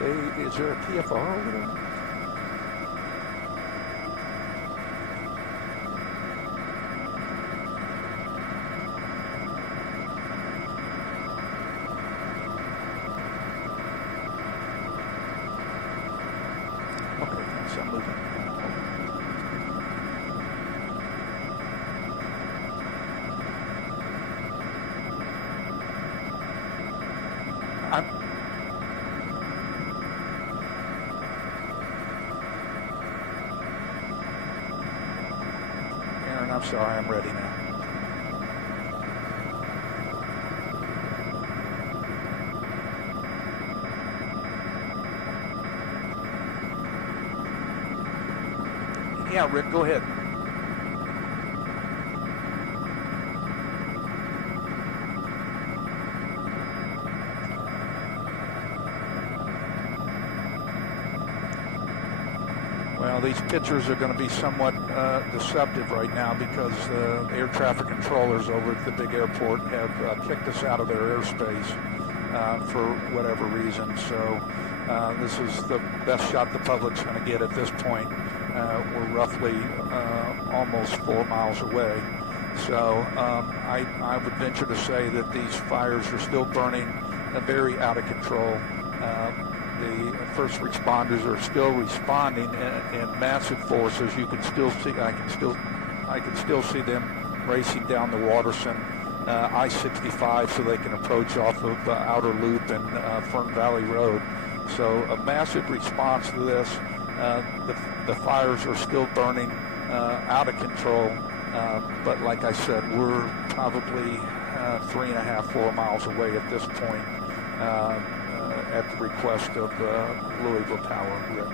Is there a PFR over there? I'm moving. Aaron, I'm sorry, I'm ready now. Yeah, Rick, go ahead. Well, these pictures are going to be somewhat deceptive right now because air traffic controllers over at the big airport have kicked us out of their airspace for whatever reason. So this is the best shot the public's going to get at this point. We're roughly almost 4 miles away. So I would venture to say that these fires are still burning very out of control. The first responders are still responding in massive forces. You can still see, I can still see them racing down the Waterson I-65 so they can approach off of Outer Loop and Fern Valley Road. So a massive response to this. The fires are still burning out of control, but like I said, we're probably 3.5, 4 miles away at this point at the request of Louisville Power Grid.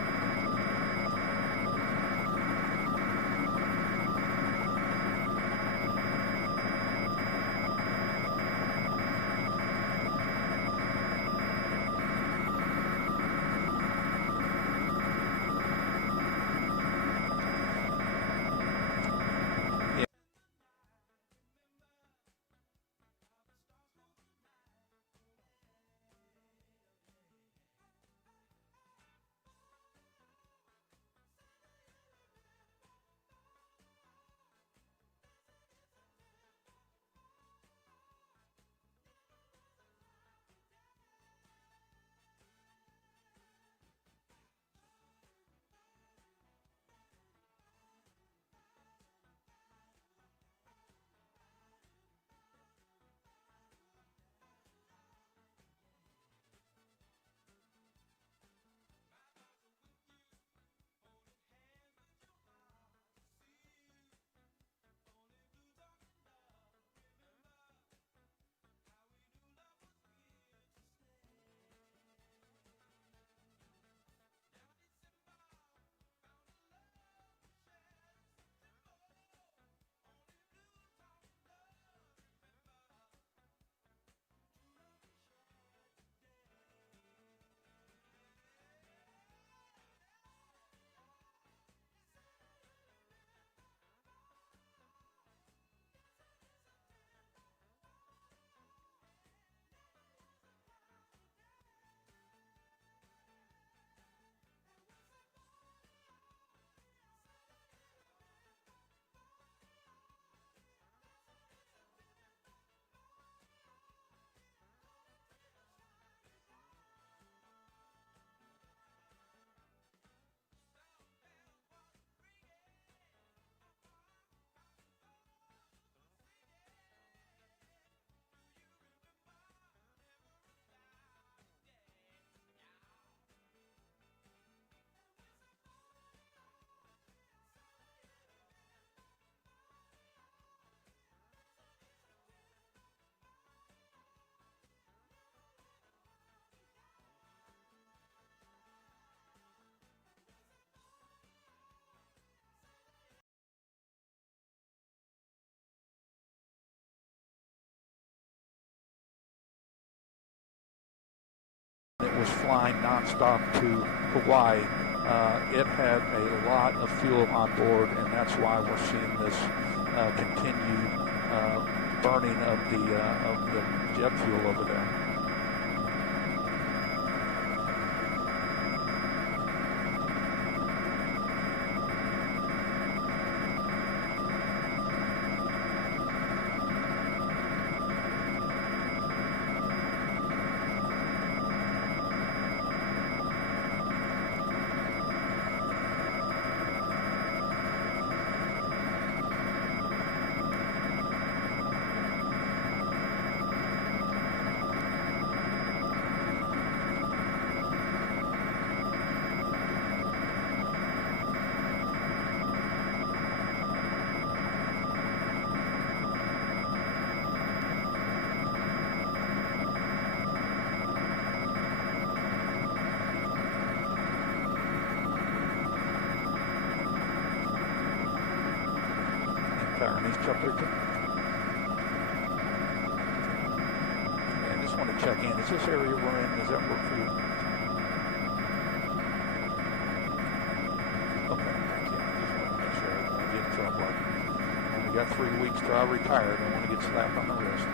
It was flying nonstop to Hawaii. It had a lot of fuel on board, and that's why we're seeing this continued burning of the jet fuel over there. tire needs up there too. And just want to check in. Is this area we're in, does that work for you? Okay, thank you. I just want to make sure I don't get in trouble. I only got 3 weeks till I retire. I don't want to get slapped on the wrist.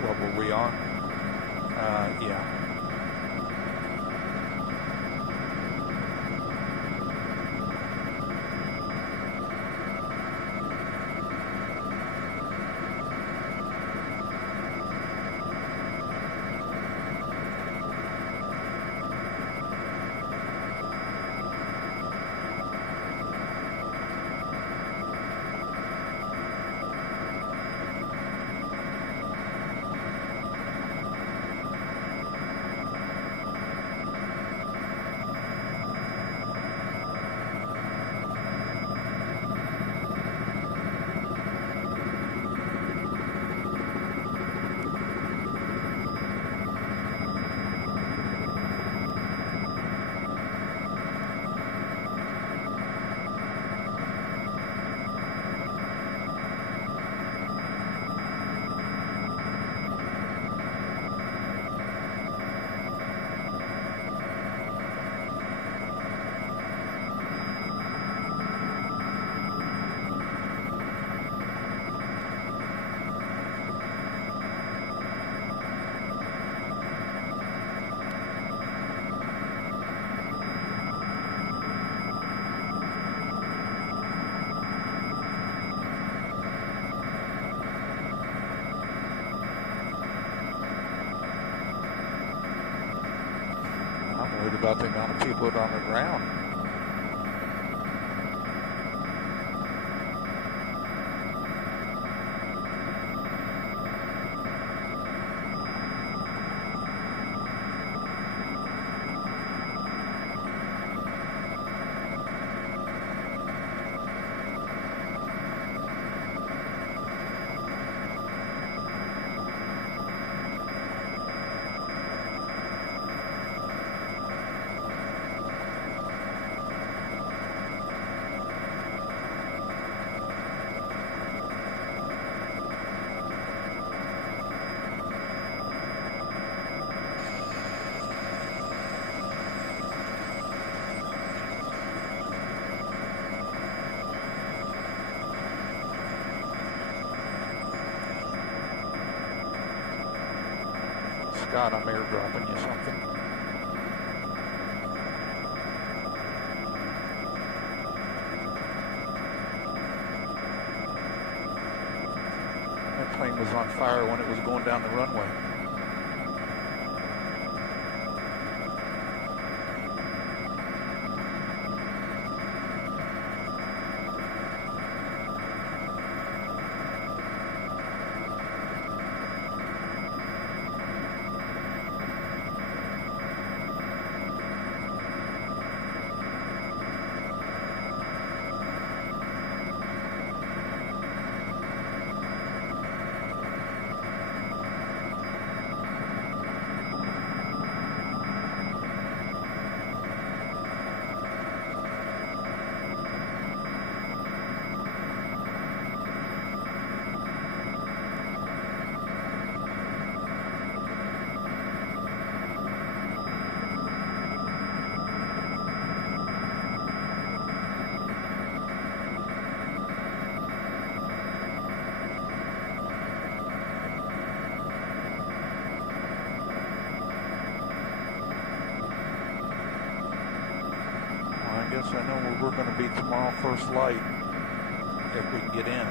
What were we on? Yeah. Worried about the amount of people on the ground. Scott, I'm airdropping you something. That plane was on fire when it was going down the runway. know where we're going to be tomorrow first light if we can get in.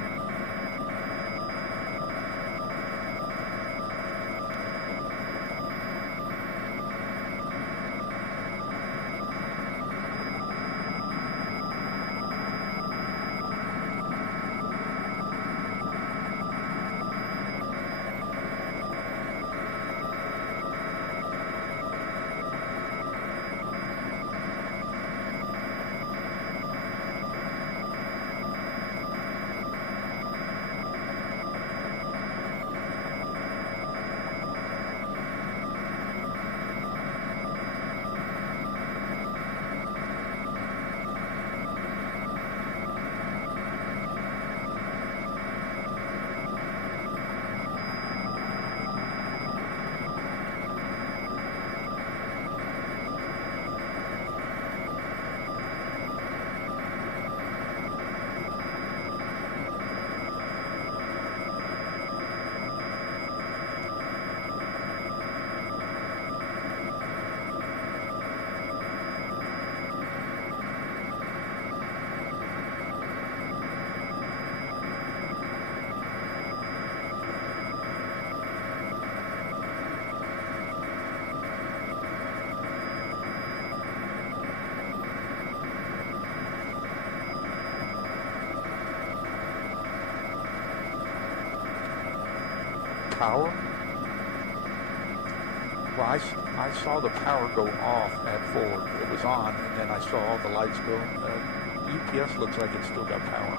Power? Well, I saw the power go off at Ford. It was on, and then I saw all the lights go. UPS looks like it's still got power.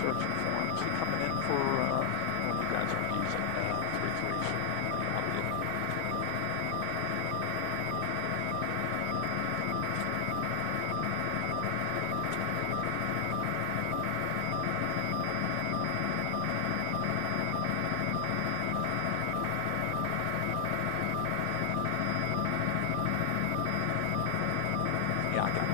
Searching for him. Is he coming in for, well, you guys are using 3-3s. Yeah, I got it.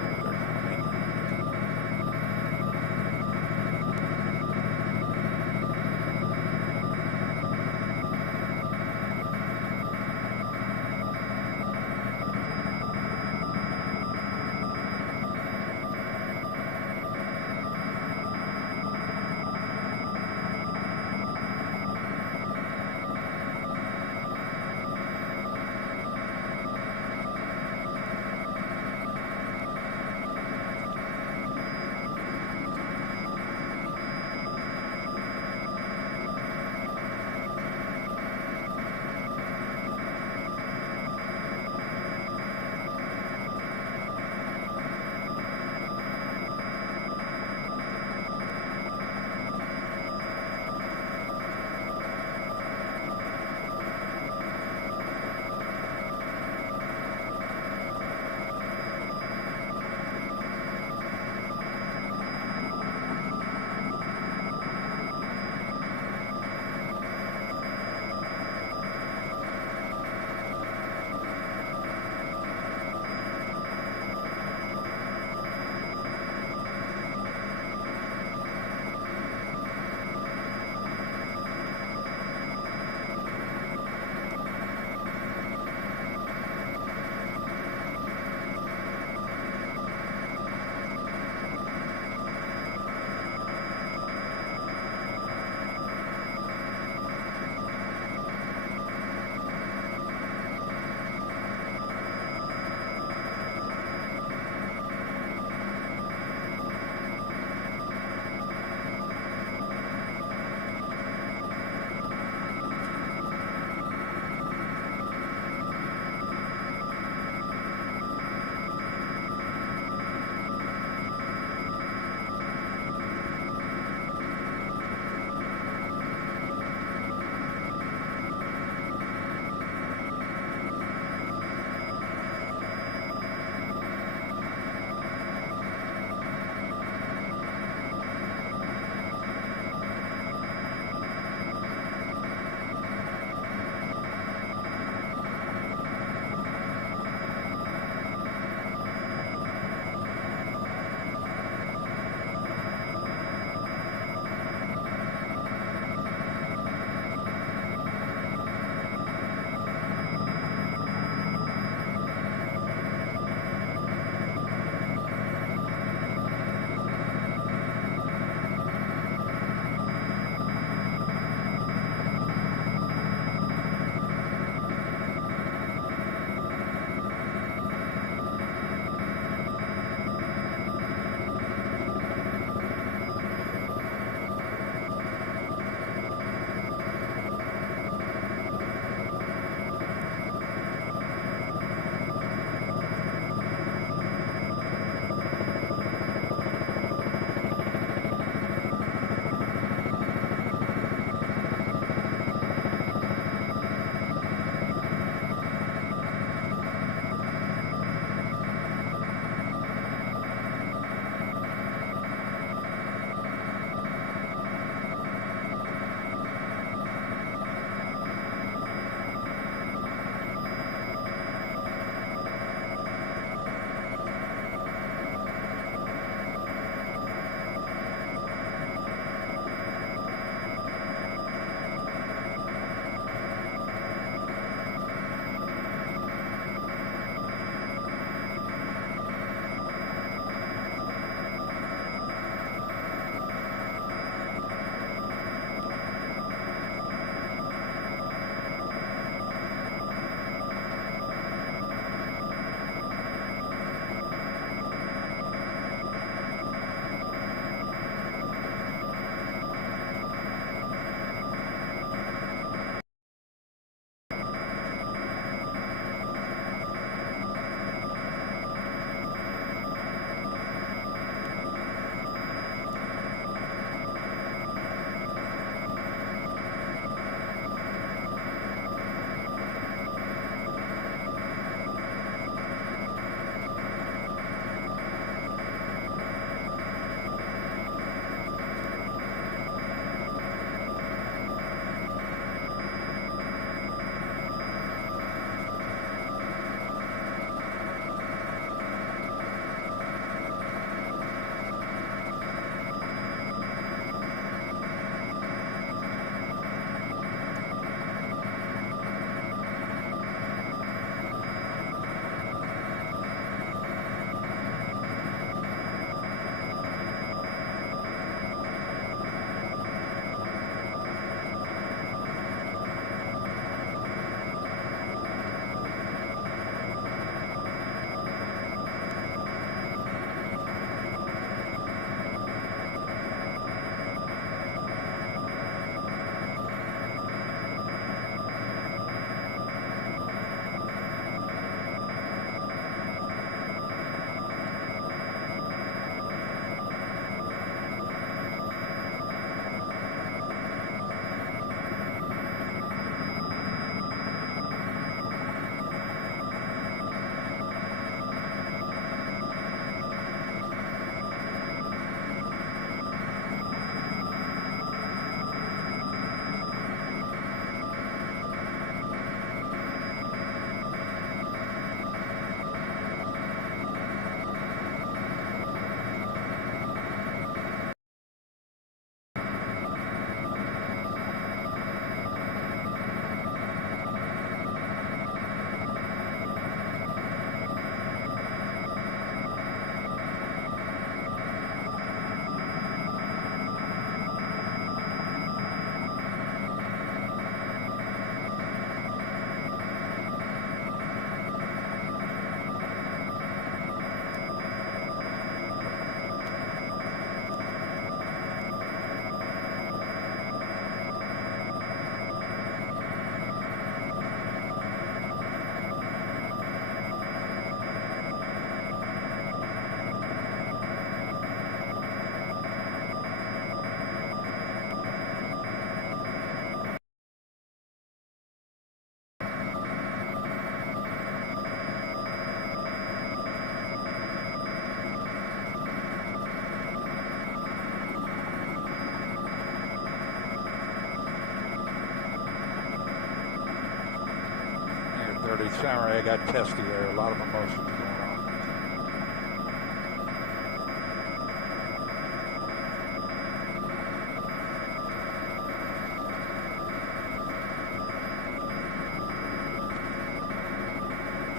30. Samurai got testy there. A lot of emotions going on.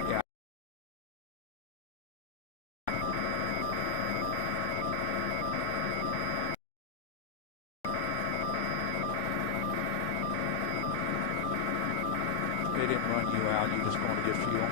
Yeah. They didn't run you out. You're just going to get fuel.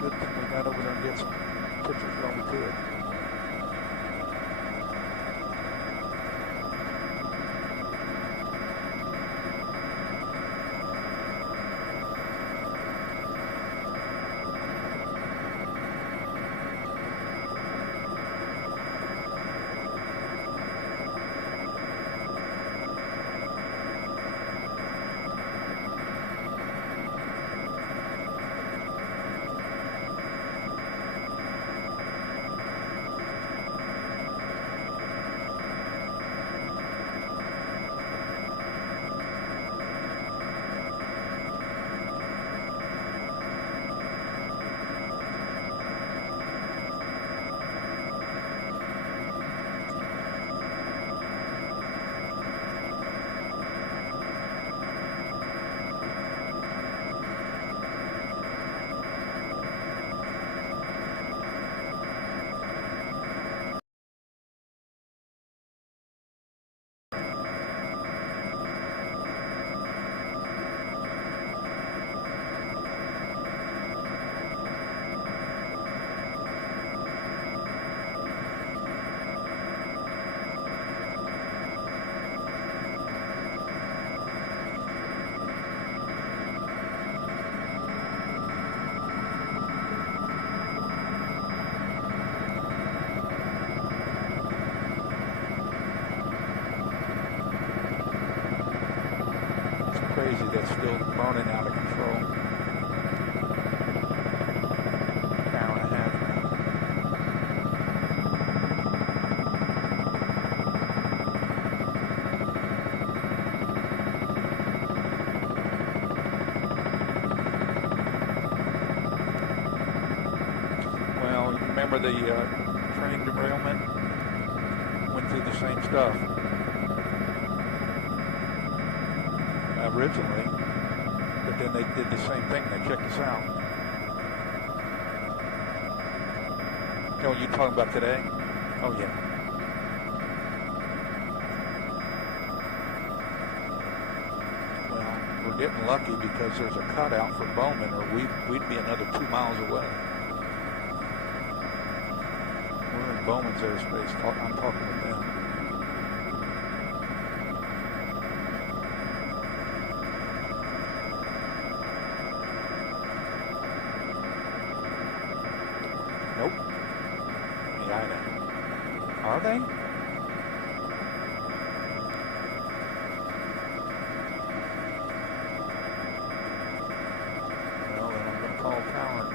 Good thing we got over there and get some pictures while we could. Crazy, that's still burning out of control. Hour and a half now. Well, you remember the train derailment? Went through the same stuff. Originally, but then they did the same thing. They kicked us out. Oh, you talking about today? Oh, yeah. Well, we're getting lucky because there's a cutout for Bowman, or we'd be another 2 miles away. We're in Bowman's airspace. I'm talking with them. Nope. Yeah, I know. Are they? Well, then I'm going to call power.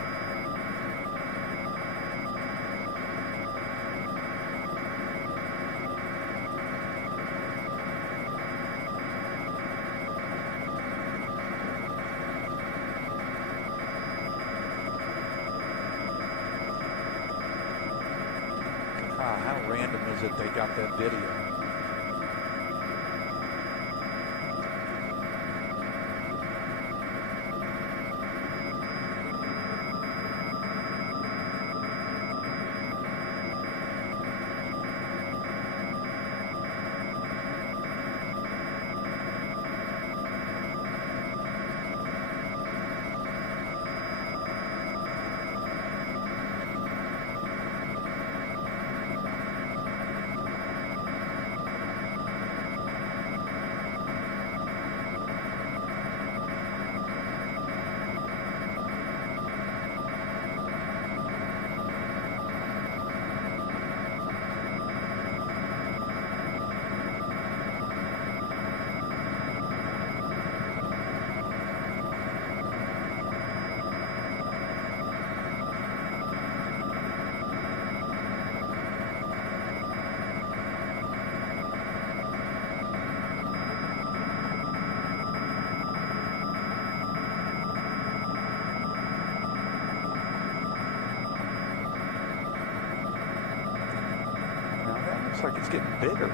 How random is it they got that video? Looks like it's getting bigger.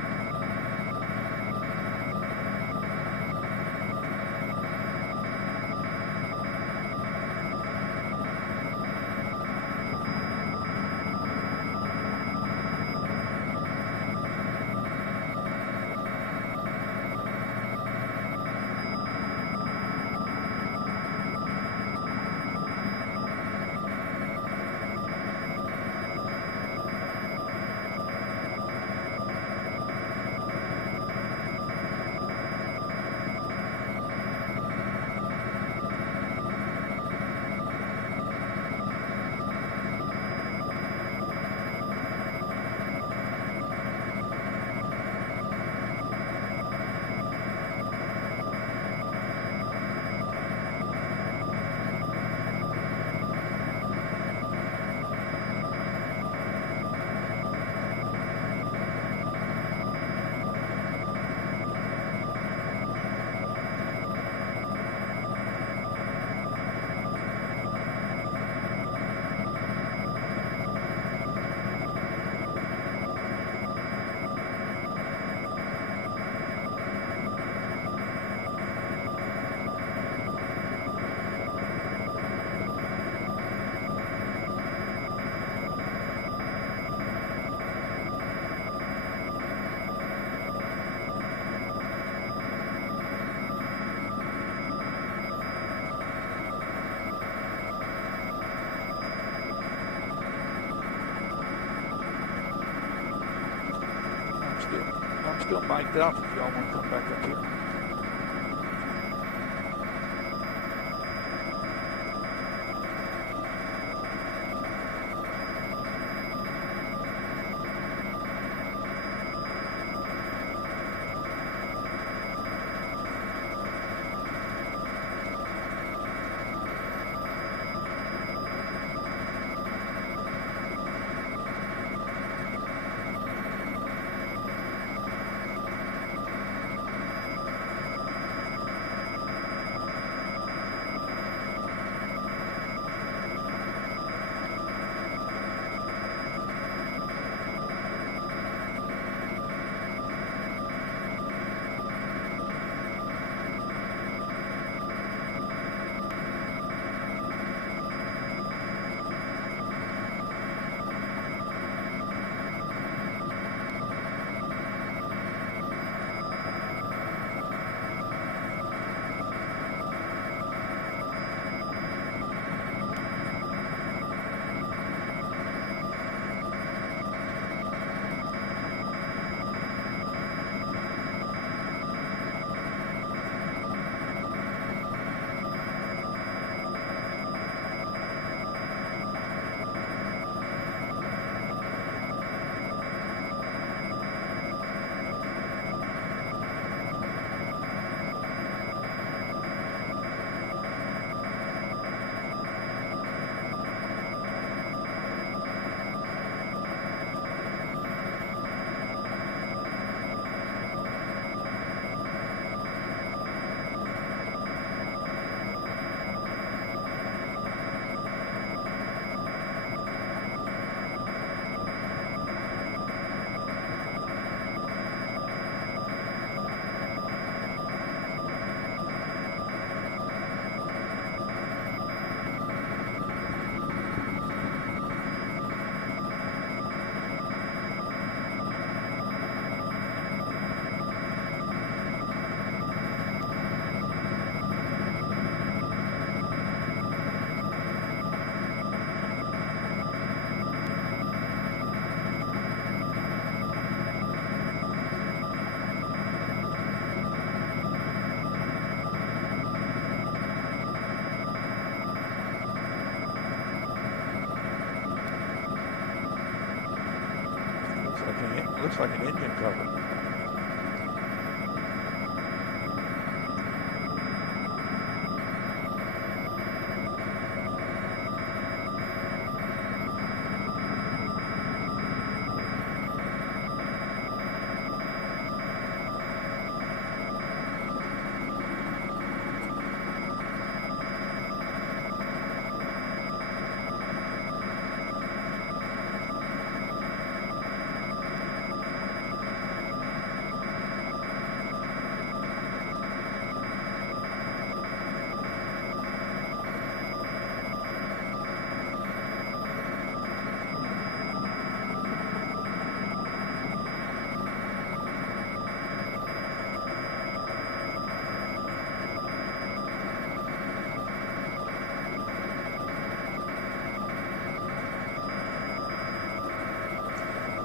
I'm still mic'd up if y'all want to come back up here. looks like an engine cover.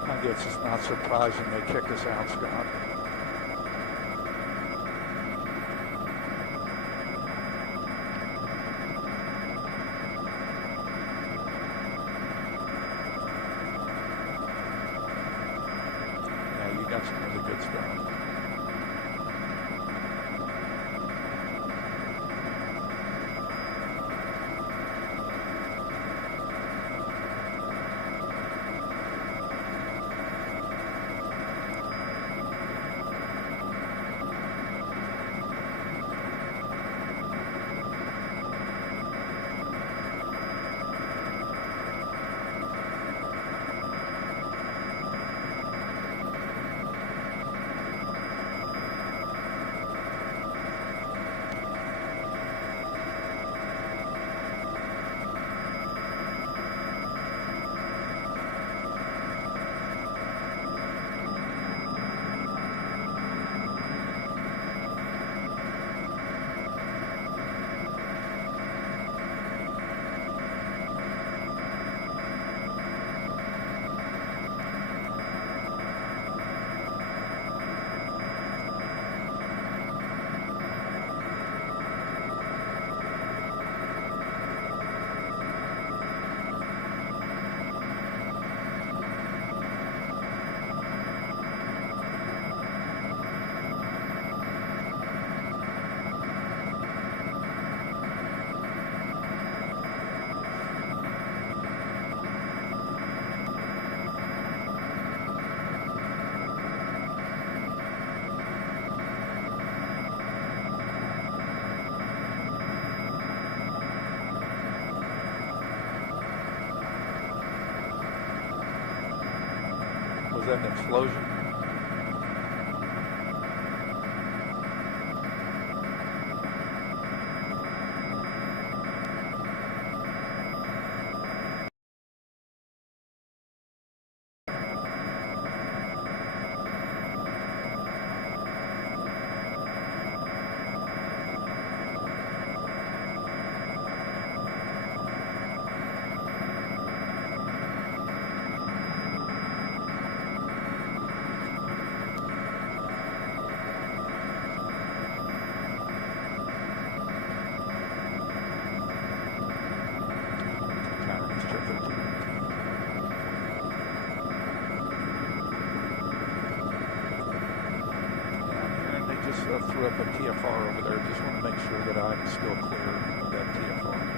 I guess it's not surprising they kicked us out, Scott. Yeah, you got some really good stuff. Was that an explosion? Threw up a TFR over there. Just want to make sure that I'm still clear of that TFR.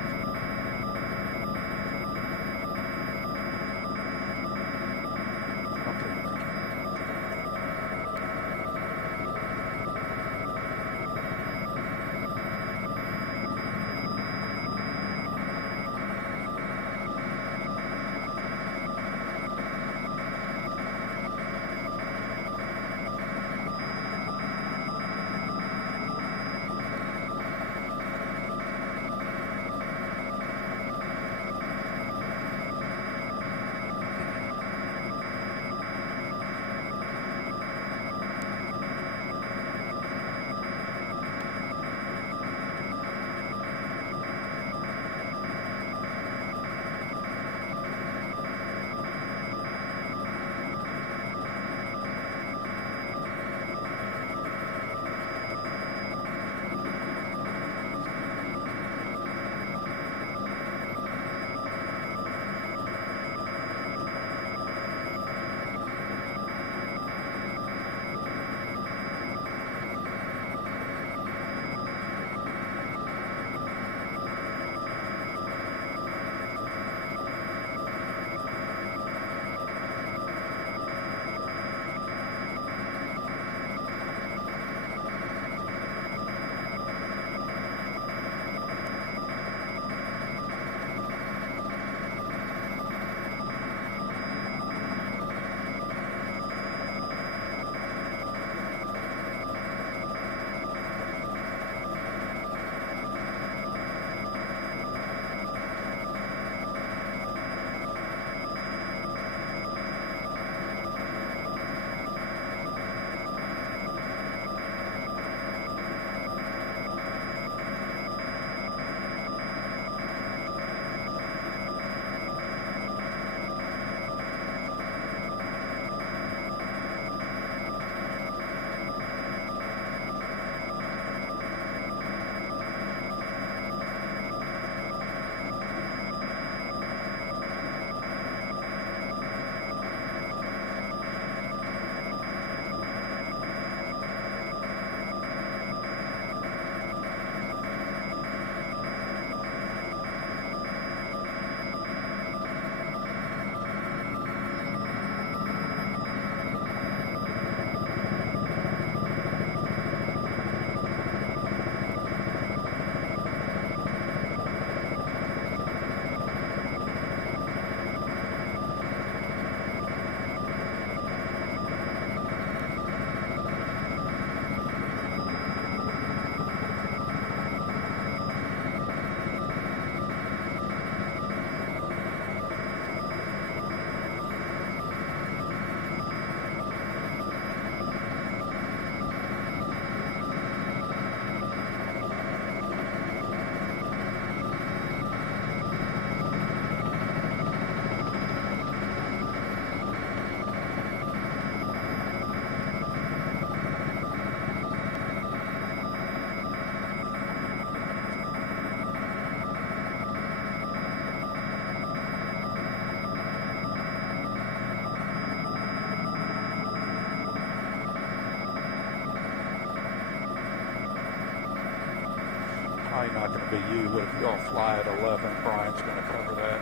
probably not going to be you, but if you all fly at 11, Brian's going to cover that.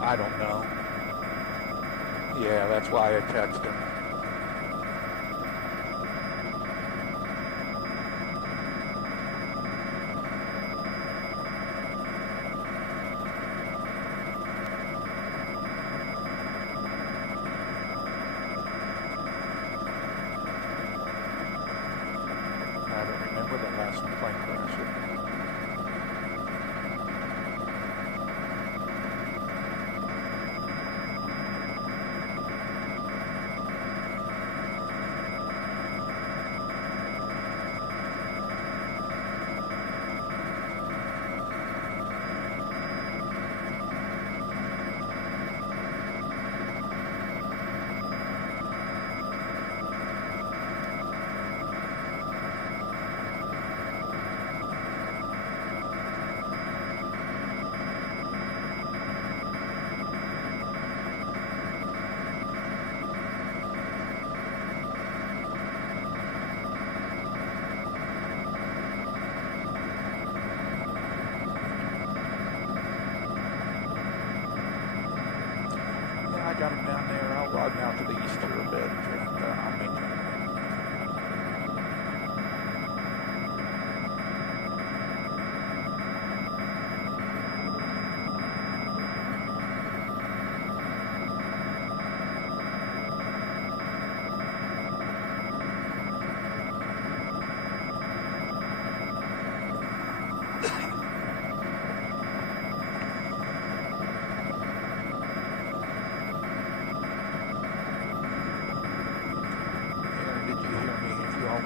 I don't know. Yeah, that's why I texted him. I don't remember the last plane crash. I got him down there. I'll ride him out to the east here a bit, and I'll meet him.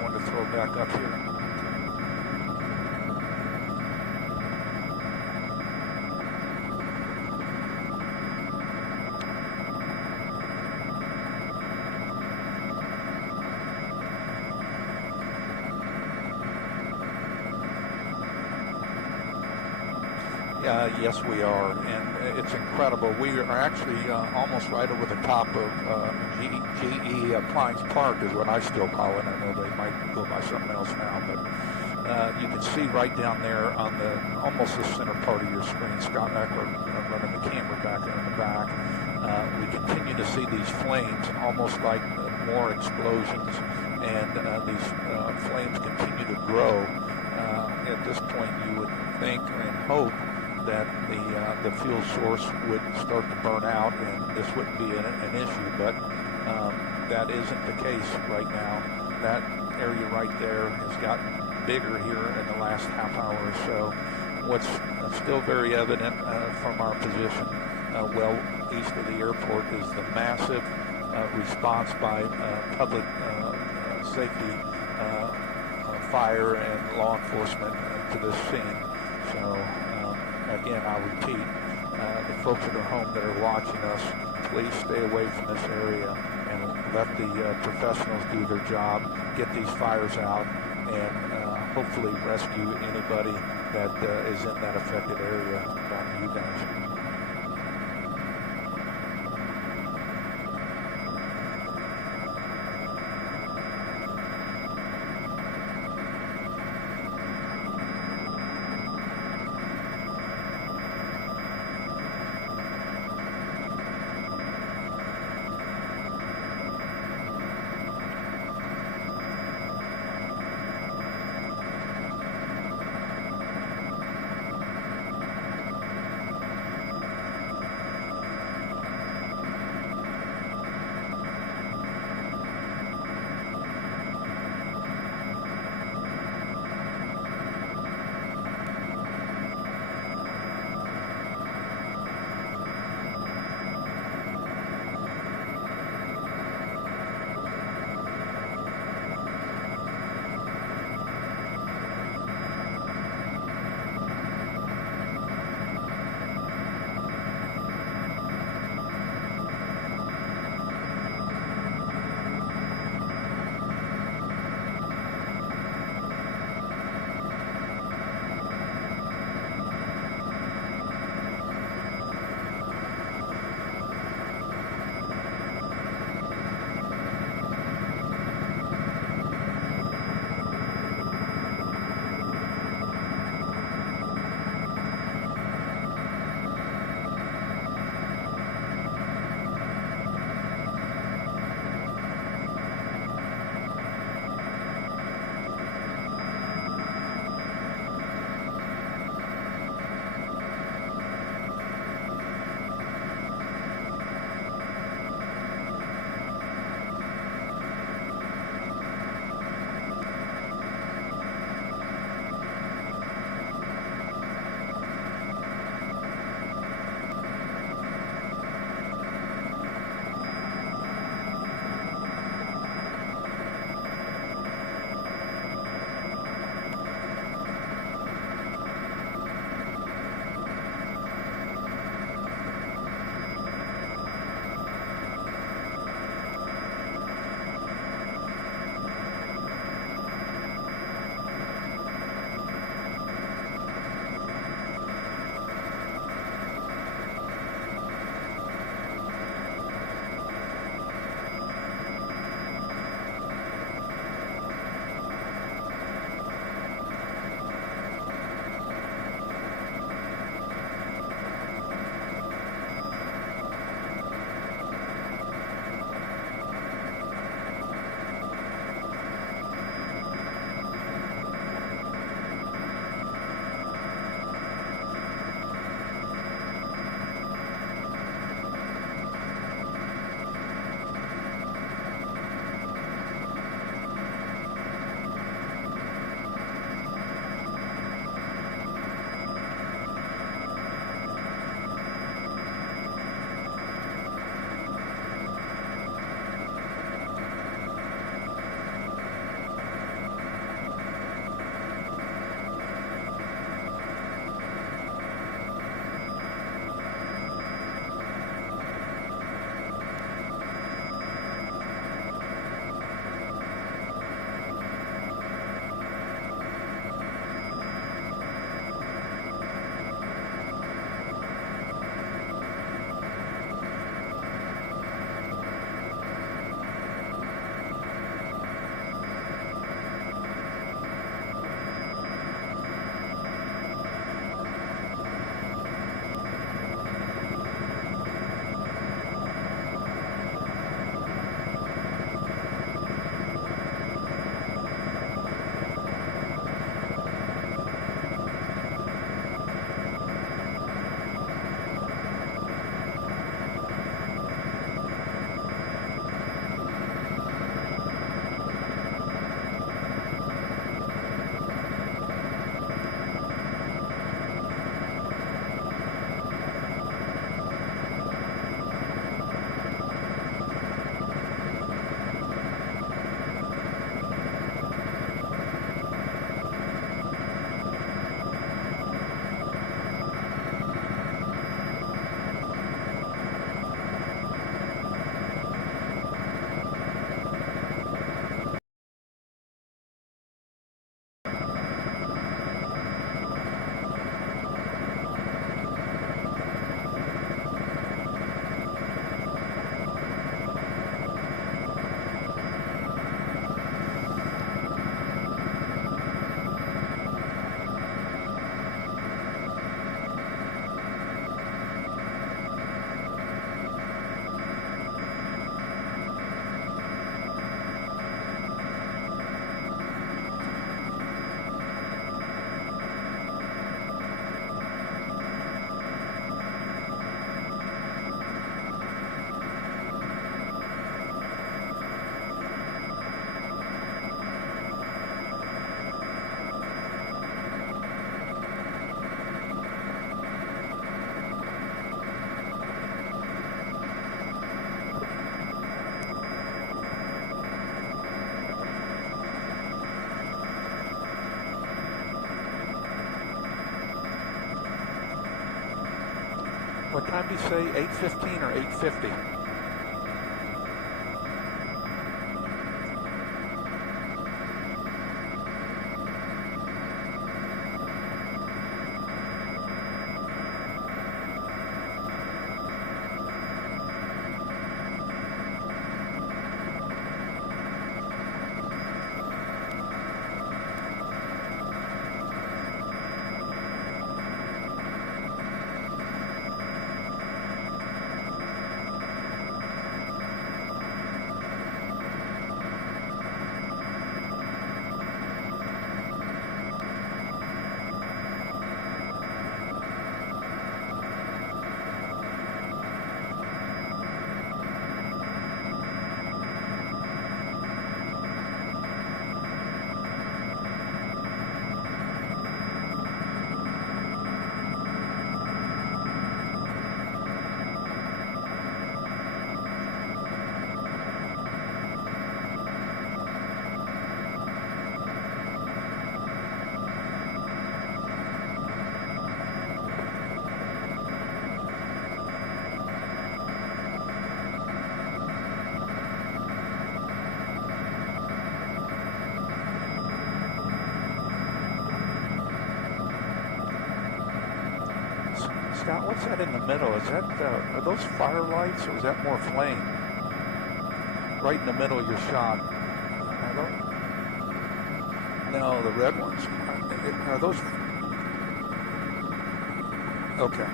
To throw back up here. Yes, we are, and it's incredible. We are actually almost right over the top of GE Appliance Park is what I still call it. I know they might go by something else now, but you can see right down there on the almost the center part of your screen, Scott Eckler running the camera back there in the back. We continue to see these flames, almost like more explosions, and these flames continue to grow. At this point, you would think and hope that the fuel source would start to burn out and this wouldn't be an issue, but that isn't the case right now. That area right there has gotten bigger here in the last half hour or so. What's still very evident from our position well east of the airport is the massive response by public safety, fire and law enforcement to this scene. So again, I'll repeat, the folks that are home that are watching us, please stay away from this area and let the professionals do their job, get these fires out, and hopefully rescue anybody that is in that affected area down to you guys. What time do you say? 8:15 or 8:50? Scott, what's that in the middle? Is that, are those fire lights or is that more flame? Right in the middle of your shot. No, the red ones. Are those? Okay.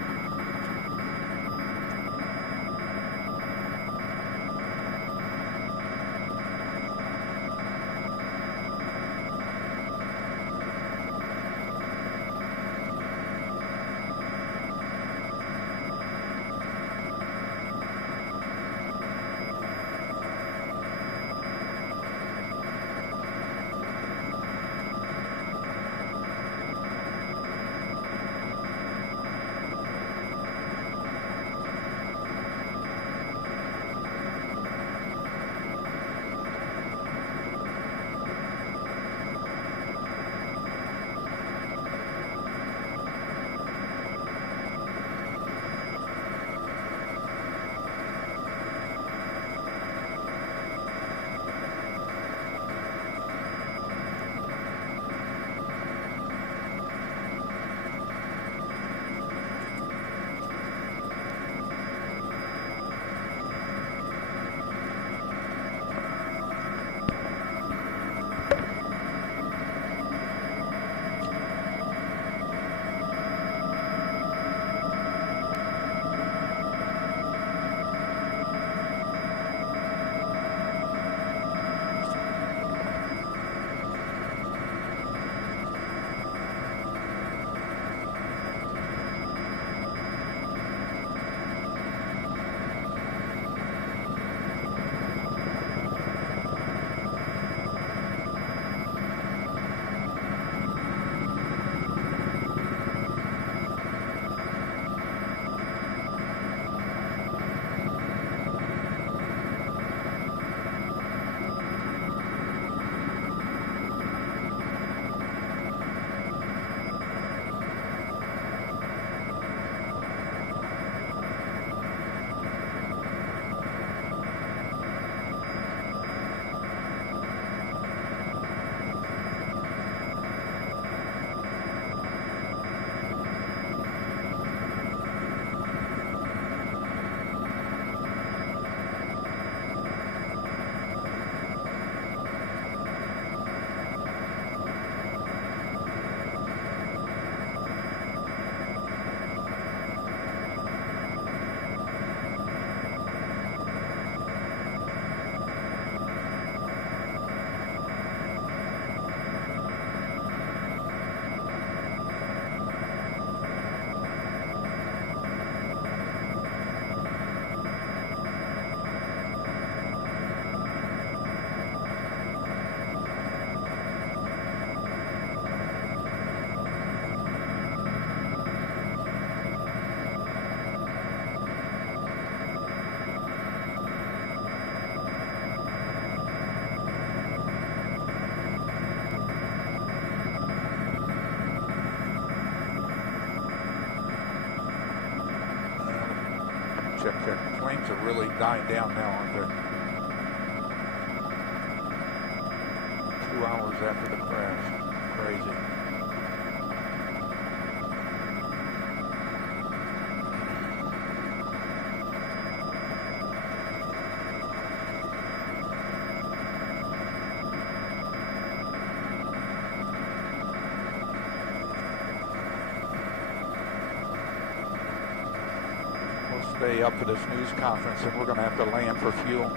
check. Flames are really dying down now, aren't they? 2 hours after the crash. Crazy. Stay up for this news conference, and we're going to have to land for fuel.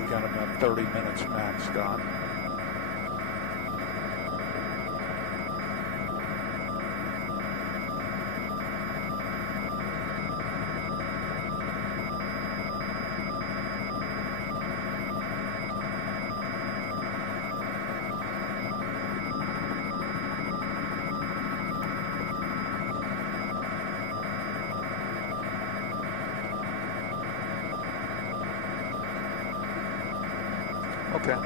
We got about 30 minutes max, Don. Okay.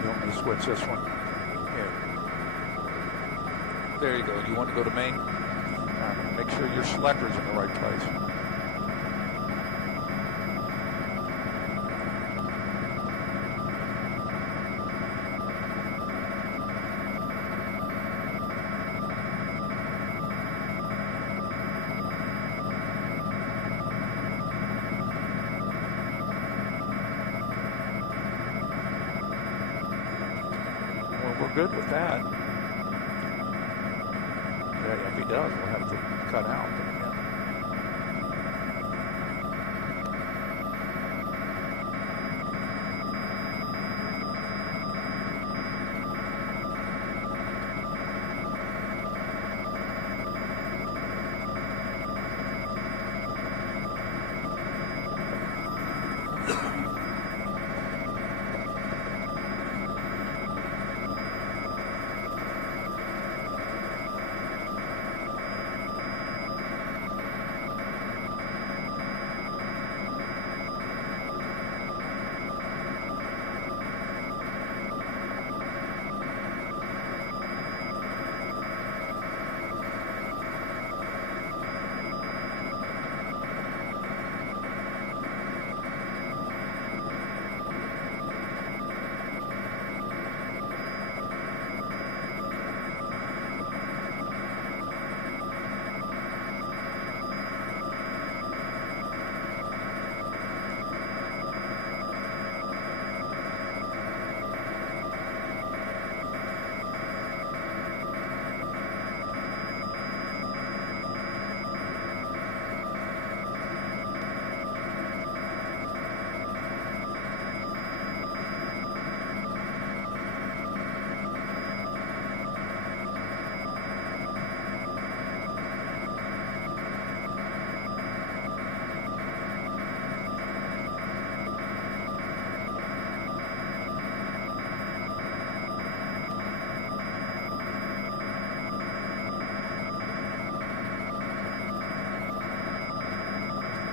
You want me to switch this one? There you go. You want to go to main? Make sure your selector's in the right place. Well, we're good with that. If he does, we'll have to cut out.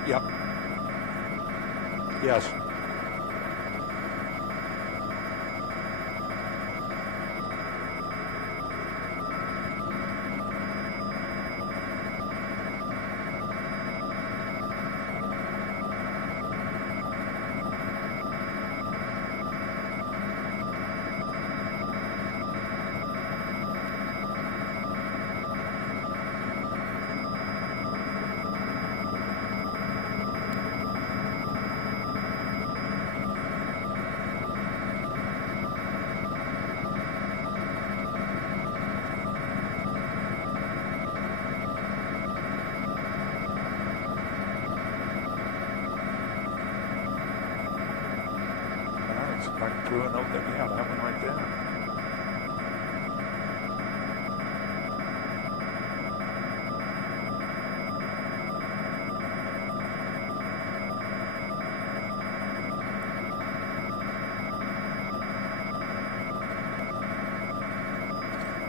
Yep. Yes. Right through and over there. Yeah, that one right there.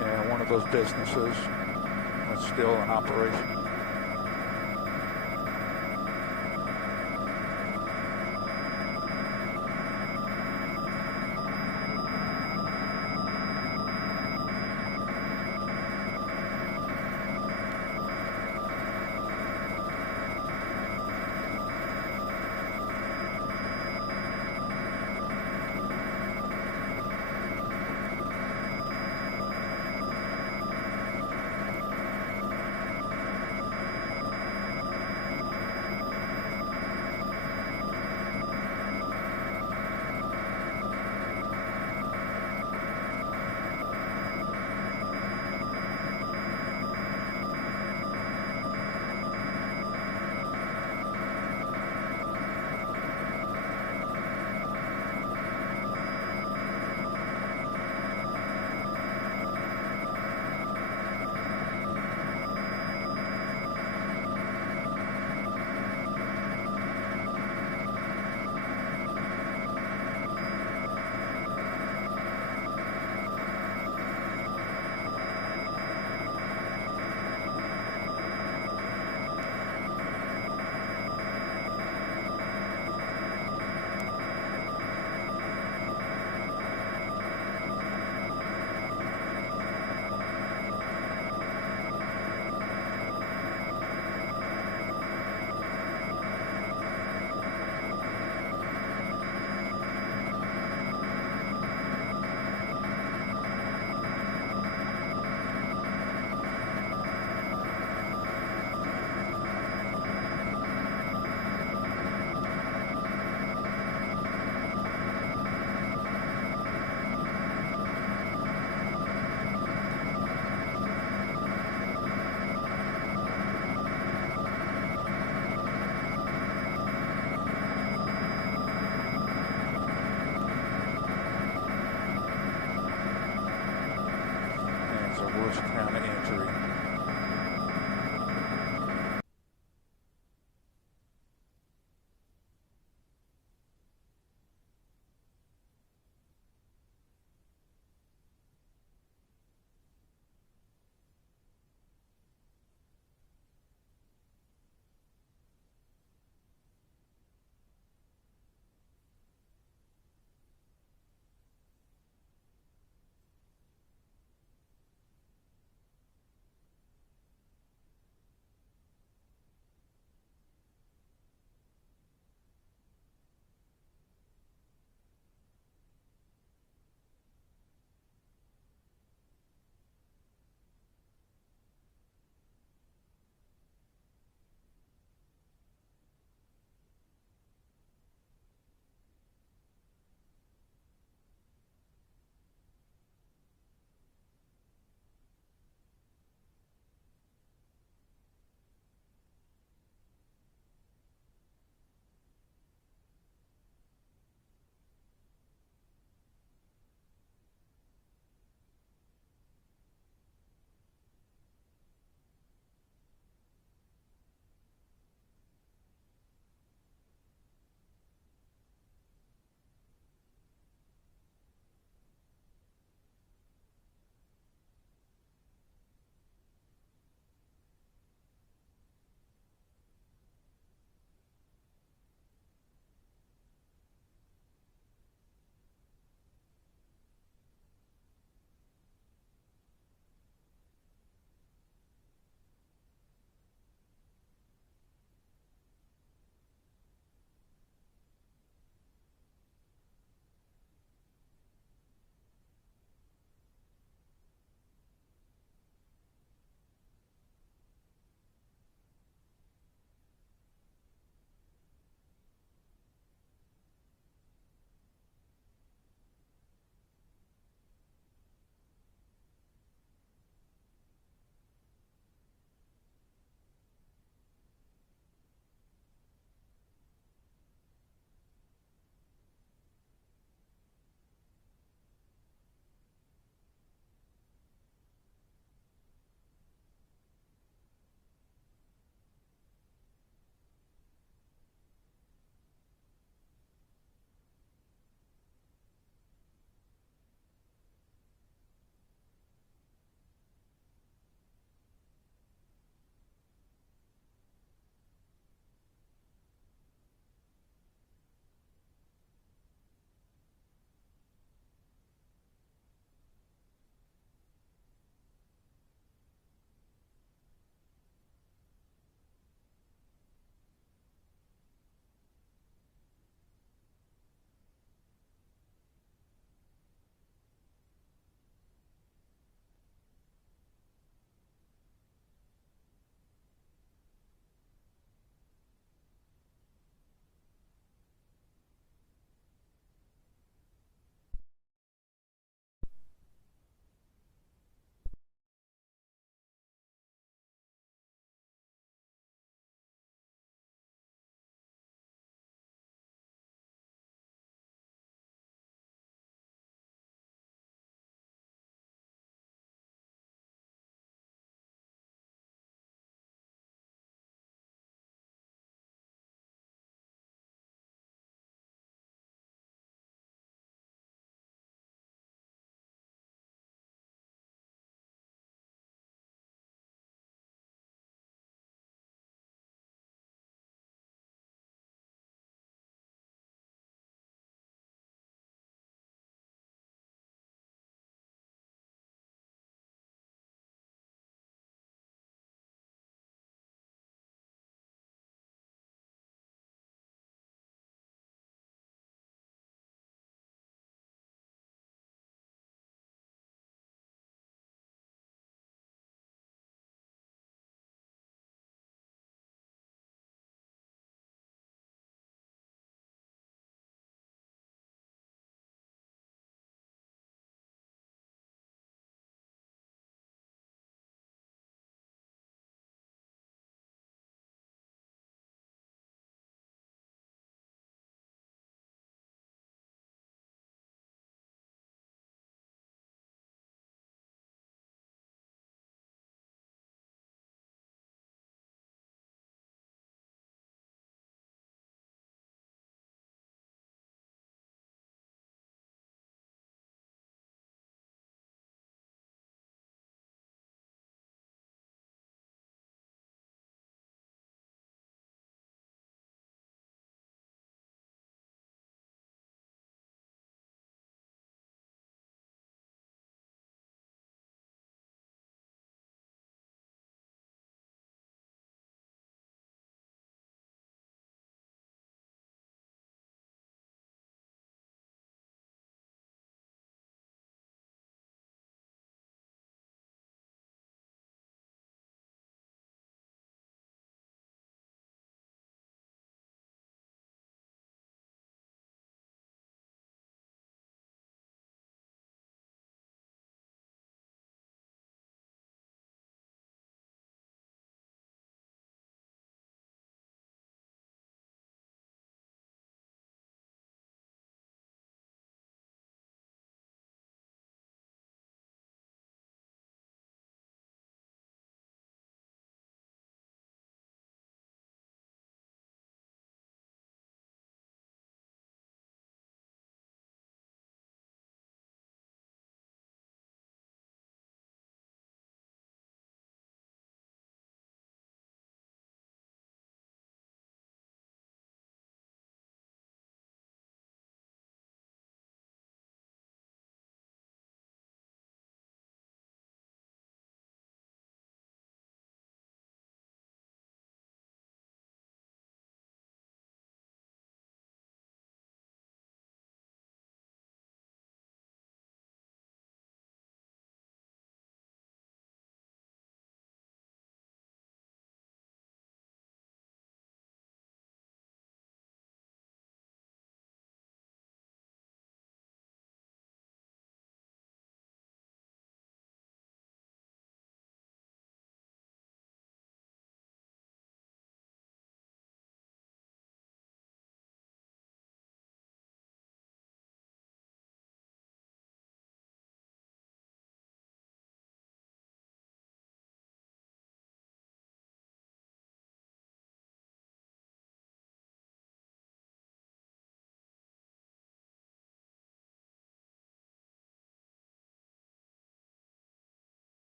Yeah, one of those businesses that's still in operation. service kind of injury.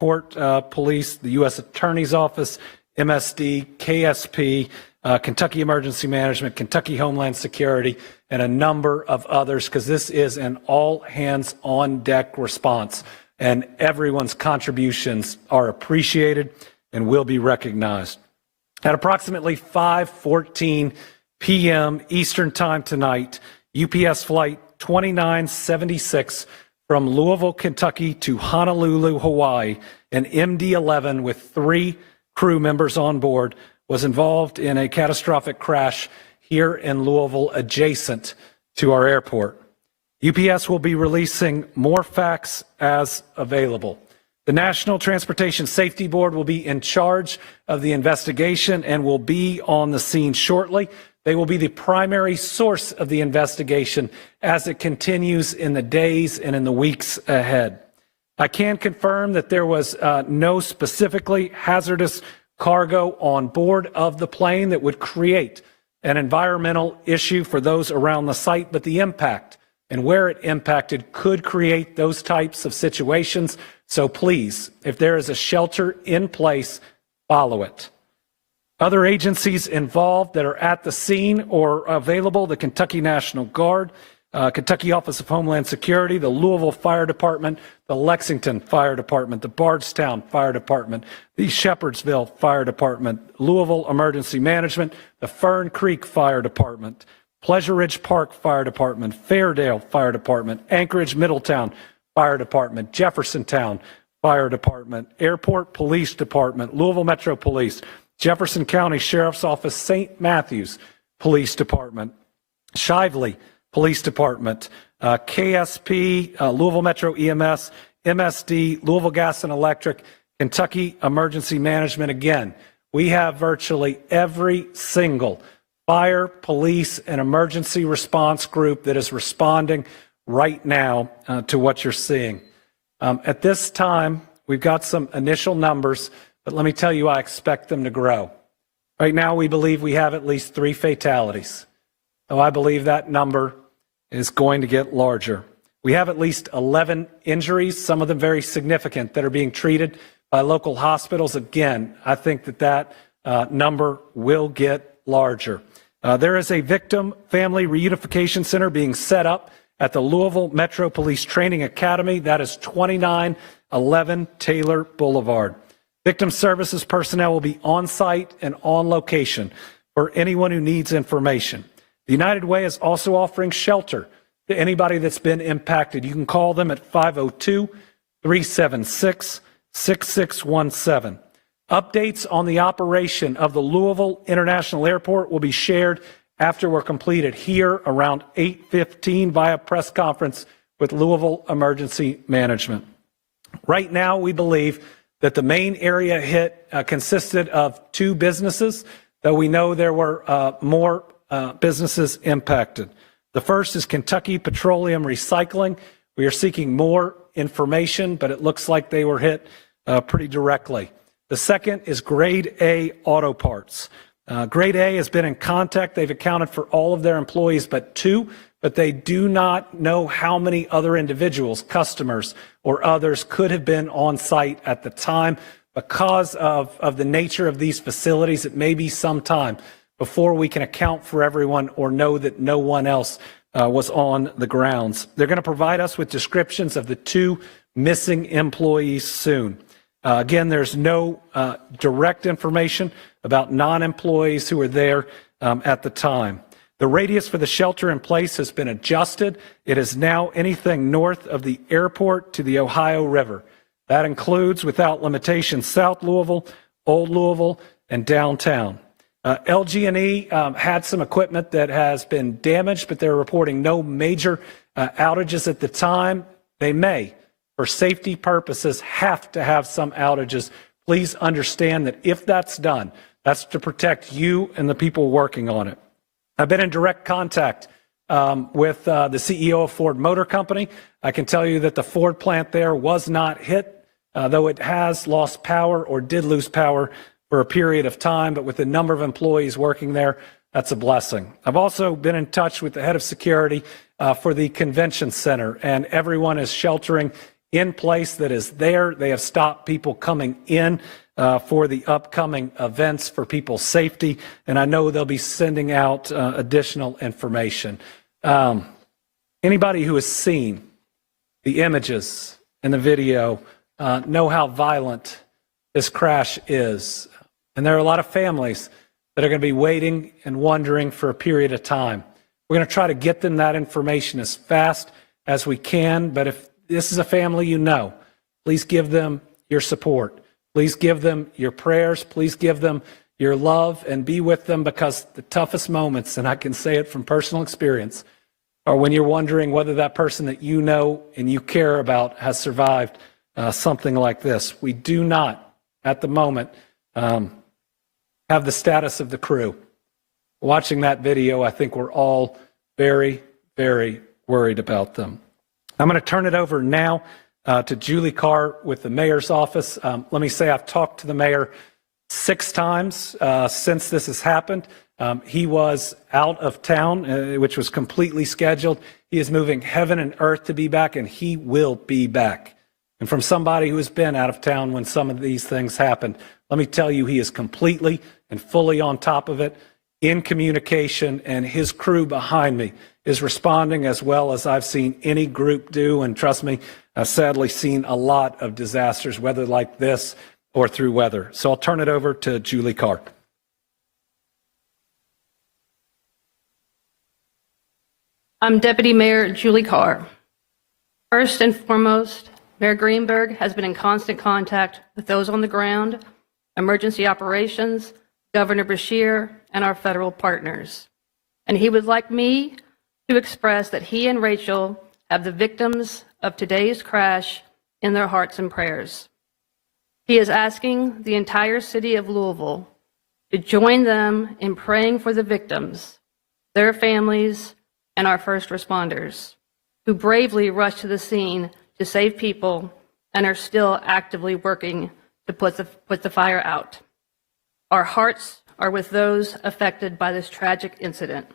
Port Police, the U.S. Attorney's Office, MSD, KSP, Kentucky Emergency Management, Kentucky Homeland Security, and a number of others, because this is an all-hands-on-deck response, and everyone's contributions are appreciated and will be recognized. At approximately 5:14 p.m. Eastern Time tonight, UPS Flight 2976 from Louisville, Kentucky to Honolulu, Hawaii, an MD-11 with 3 crew members on board was involved in a catastrophic crash here in Louisville adjacent to our airport. UPS will be releasing more facts as available. The National Transportation Safety Board will be in charge of the investigation and will be on the scene shortly. They will be the primary source of the investigation as it continues in the days and in the weeks ahead. I can confirm that there was no specifically hazardous cargo on board of the plane that would create an environmental issue for those around the site, but the impact and where it impacted could create those types of situations. So please, if there is a shelter in place, follow it. Other agencies involved that are at the scene or available: the Kentucky National Guard, Kentucky Office of Homeland Security, the Louisville Fire Department, the Lexington Fire Department, the Bardstown Fire Department, the Shepherdsville Fire Department, Louisville Emergency Management, the Fern Creek Fire Department, Pleasure Ridge Park Fire Department, Fairdale Fire Department, Anchorage Middletown Fire Department, Jeffersontown Fire Department, Airport Police Department, Louisville Metro Police, Jefferson County Sheriff's Office, St. Matthews Police Department, Shively Police Department, KSP, Louisville Metro EMS, MSD, Louisville Gas and Electric, Kentucky Emergency Management. Again, we have virtually every single fire, police, and emergency response group that is responding right now to what you're seeing. At this time, we've got some initial numbers, but let me tell you, I expect them to grow. Right now, we believe we have at least 3 fatalities. So I believe that number is going to get larger. We have at least 11 injuries, some of them very significant, that are being treated by local hospitals. Again, I think that number will get larger. There is a victim family reunification center being set up at the Louisville Metro Police Training Academy. That is 2911 Taylor Boulevard. Victim services personnel will be on site and on location for anyone who needs information. The United Way is also offering shelter to anybody that's been impacted. You can call them at 502-376-6617. Updates on the operation of the Louisville International Airport will be shared after we're completed here around 8:15 via press conference with Louisville Emergency Management. Right now, we believe that the main area hit consisted of 2 businesses, though we know there were more businesses impacted. The first is Kentucky Petroleum Recycling. We are seeking more information, but it looks like they were hit pretty directly. The second is Grade A Auto Parts. Grade A has been in contact. They've accounted for all of their employees but 2, but they do not know how many other individuals, customers, or others could have been on site at the time. Because of the nature of these facilities, it may be some time before we can account for everyone or know that no one else was on the grounds. They're going to provide us with descriptions of the 2 missing employees soon. Again, there's no direct information about non-employees who were there at the time. The radius for the shelter in place has been adjusted. It is now anything north of the airport to the Ohio River. That includes, without limitation, South Louisville, Old Louisville, and downtown. LG&E had some equipment that has been damaged, but they're reporting no major outages at the time. They may, for safety purposes, have to have some outages. Please understand that if that's done, that's to protect you and the people working on it. I've been in direct contact with the CEO of Ford Motor Company. I can tell you that the Ford plant there was not hit, though it has lost power or did lose power for a period of time, but with the number of employees working there, that's a blessing. I've also been in touch with the head of security for the convention center, and everyone is sheltering in place that is there. They have stopped people coming in for the upcoming events for people's safety, and I know they'll be sending out additional information. Anybody who has seen the images and the video know how violent this crash is. And there are a lot of families that are going to be waiting and wondering for a period of time. We're going to try to get them that information as fast as we can, but if this is a family you know, please give them your support. Please give them your prayers. Please give them your love and be with them, because the toughest moments, and I can say it from personal experience, are when you're wondering whether that person that you know and you care about has survived something like this. We do not, at the moment, have the status of the crew. Watching that video, I think we're all very, very worried about them. I'm going to turn it over now to Julie Carr with the mayor's office. Let me say I've talked to the mayor 6 times since this has happened. He was out of town, which was completely scheduled. He is moving heaven and earth to be back, and he will be back. And from somebody who has been out of town when some of these things happened, let me tell you, he is completely and fully on top of it, in communication, and his crew behind me is responding as well as I've seen any group do. And trust me, I've sadly seen a lot of disasters, whether like this or through weather. So I'll turn it over to Julie Carr. I'm Deputy Mayor Julie Carr. First and foremost, Mayor Greenberg has been in constant contact with those on the ground, emergency operations, Governor Beshear, and our federal partners. And he would like me to express that he and Rachel have the victims of today's crash in their hearts and prayers. He is asking the entire city of Louisville to join them in praying for the victims, their families, and our first responders, who bravely rushed to the scene to save people and are still actively working to put the fire out. Our hearts are with those affected by this tragic incident.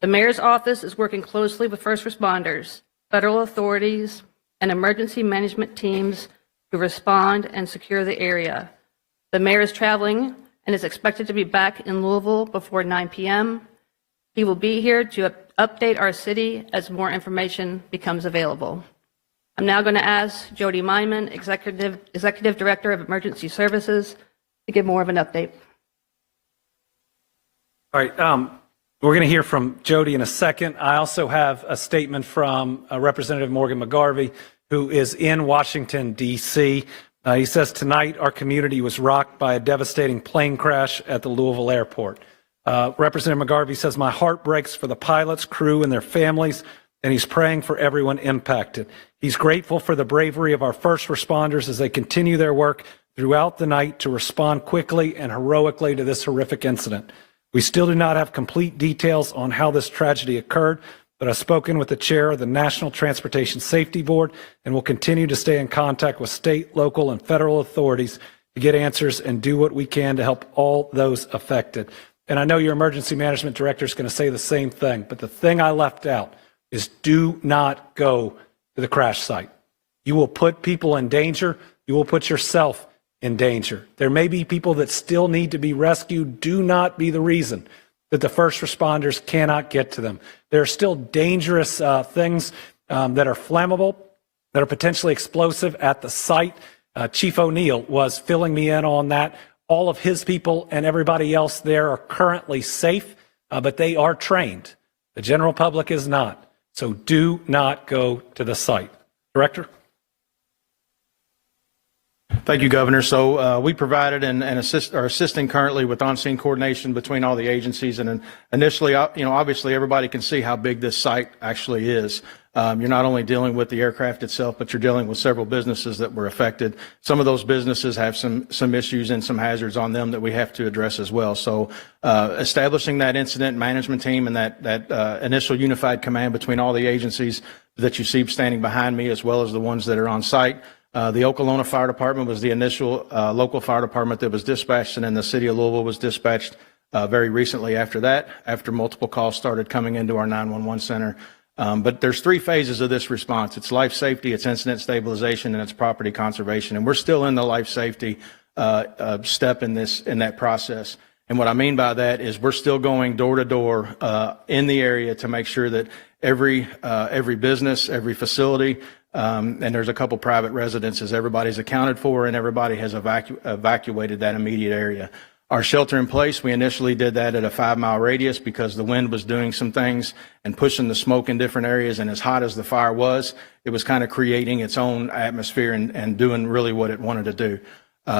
The mayor's office is working closely with first responders, federal authorities, and emergency management teams to respond and secure the area. The mayor is traveling and is expected to be back in Louisville before 9 p.m. He will be here to update our city as more information becomes available. I'm now going to ask Jody Meiman, Executive Director of Emergency Services, to give more of an update. All right, we're going to hear from Jody in a second. I also have a statement from Representative Morgan McGarvey, who is in Washington, D.C. He says, tonight our community was rocked by a devastating plane crash at the Louisville airport. Representative McGarvey says, my heart breaks for the pilots, crew, and their families, and he's praying for everyone impacted. He's grateful for the bravery of our first responders as they continue their work throughout the night to respond quickly and heroically to this horrific incident. We still do not have complete details on how this tragedy occurred, but I've spoken with the chair of the National Transportation Safety Board and will continue to stay in contact with state, local, and federal authorities to get answers and do what we can to help all those affected. And I know your emergency management director is going to say the same thing, but the thing I left out is do not go to the crash site. You will put people in danger. You will put yourself in danger. There may be people that still need to be rescued. Do not be the reason that the first responders cannot get to them. There are still dangerous things that are flammable, that are potentially explosive at the site. Chief O'Neill was filling me in on that. All of his people and everybody else there are currently safe, but they are trained. The general public is not. So do not go to the site. Director? Thank you, Governor. So we provided and are assisting currently with on-scene coordination between all the agencies. And initially, obviously everybody can see how big this site actually is. You're not only dealing with the aircraft itself, but you're dealing with several businesses that were affected. Some of those businesses have some issues and some hazards on them that we have to address as well. So establishing that incident management team and that initial unified command between all the agencies that you see standing behind me, as well as the ones that are on site. The Okolona Fire Department was the initial local fire department that was dispatched, and then the city of Louisville was dispatched very recently after that, after multiple calls started coming into our 911 center. But there's 3 phases of this response. It's life safety, it's incident stabilization, and it's property conservation. And we're still in the life safety step in that process. And what I mean by that is we're still going door to door in the area to make sure that every business, every facility, and there's a couple private residences, everybody's accounted for and everybody has evacuated that immediate area. Our shelter in place, we initially did that at a 5-mile radius because the wind was doing some things and pushing the smoke in different areas, and as hot as the fire was, it was kind of creating its own atmosphere and doing really what it wanted to do.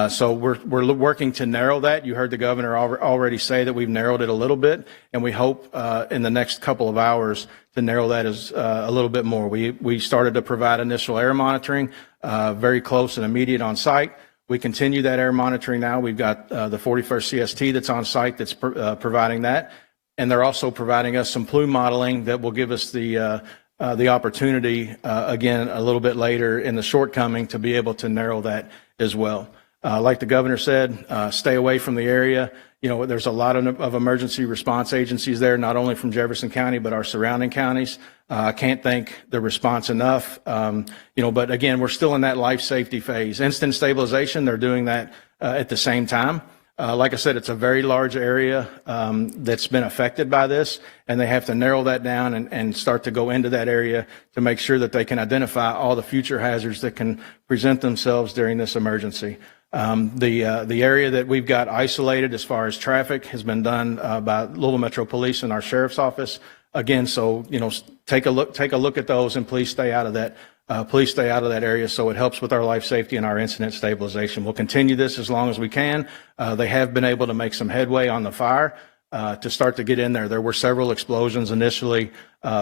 So we're working to narrow that. You heard the governor already say that we've narrowed it a little bit, and we hope in the next couple of hours to narrow that as a little bit more. We started to provide initial air monitoring, very close and immediate on site. We continue that air monitoring now. We've got the 41st CST that's on site that's providing that, and they're also providing us some plume modeling that will give us the opportunity again a little bit later in the shortcoming to be able to narrow that as well. Like the governor said, stay away from the area. You know, there's a lot of emergency response agencies there, not only from Jefferson County, but our surrounding counties. I can't thank the response enough. You know, but again, we're still in that life safety phase. Instant stabilization, they're doing that at the same time. Like I said, it's a very large area that's been affected by this, and they have to narrow that down and start to go into that area to make sure that they can identify all the future hazards that can present themselves during this emergency. The area that we've got isolated as far as traffic has been done by Louisville Metro Police and our sheriff's office. Again, so you know, take a look at those, and please stay out of that. Please stay out of that area so it helps with our life safety and our incident stabilization. We'll continue this as long as we can. They have been able to make some headway on the fire to start to get in there. There were several explosions initially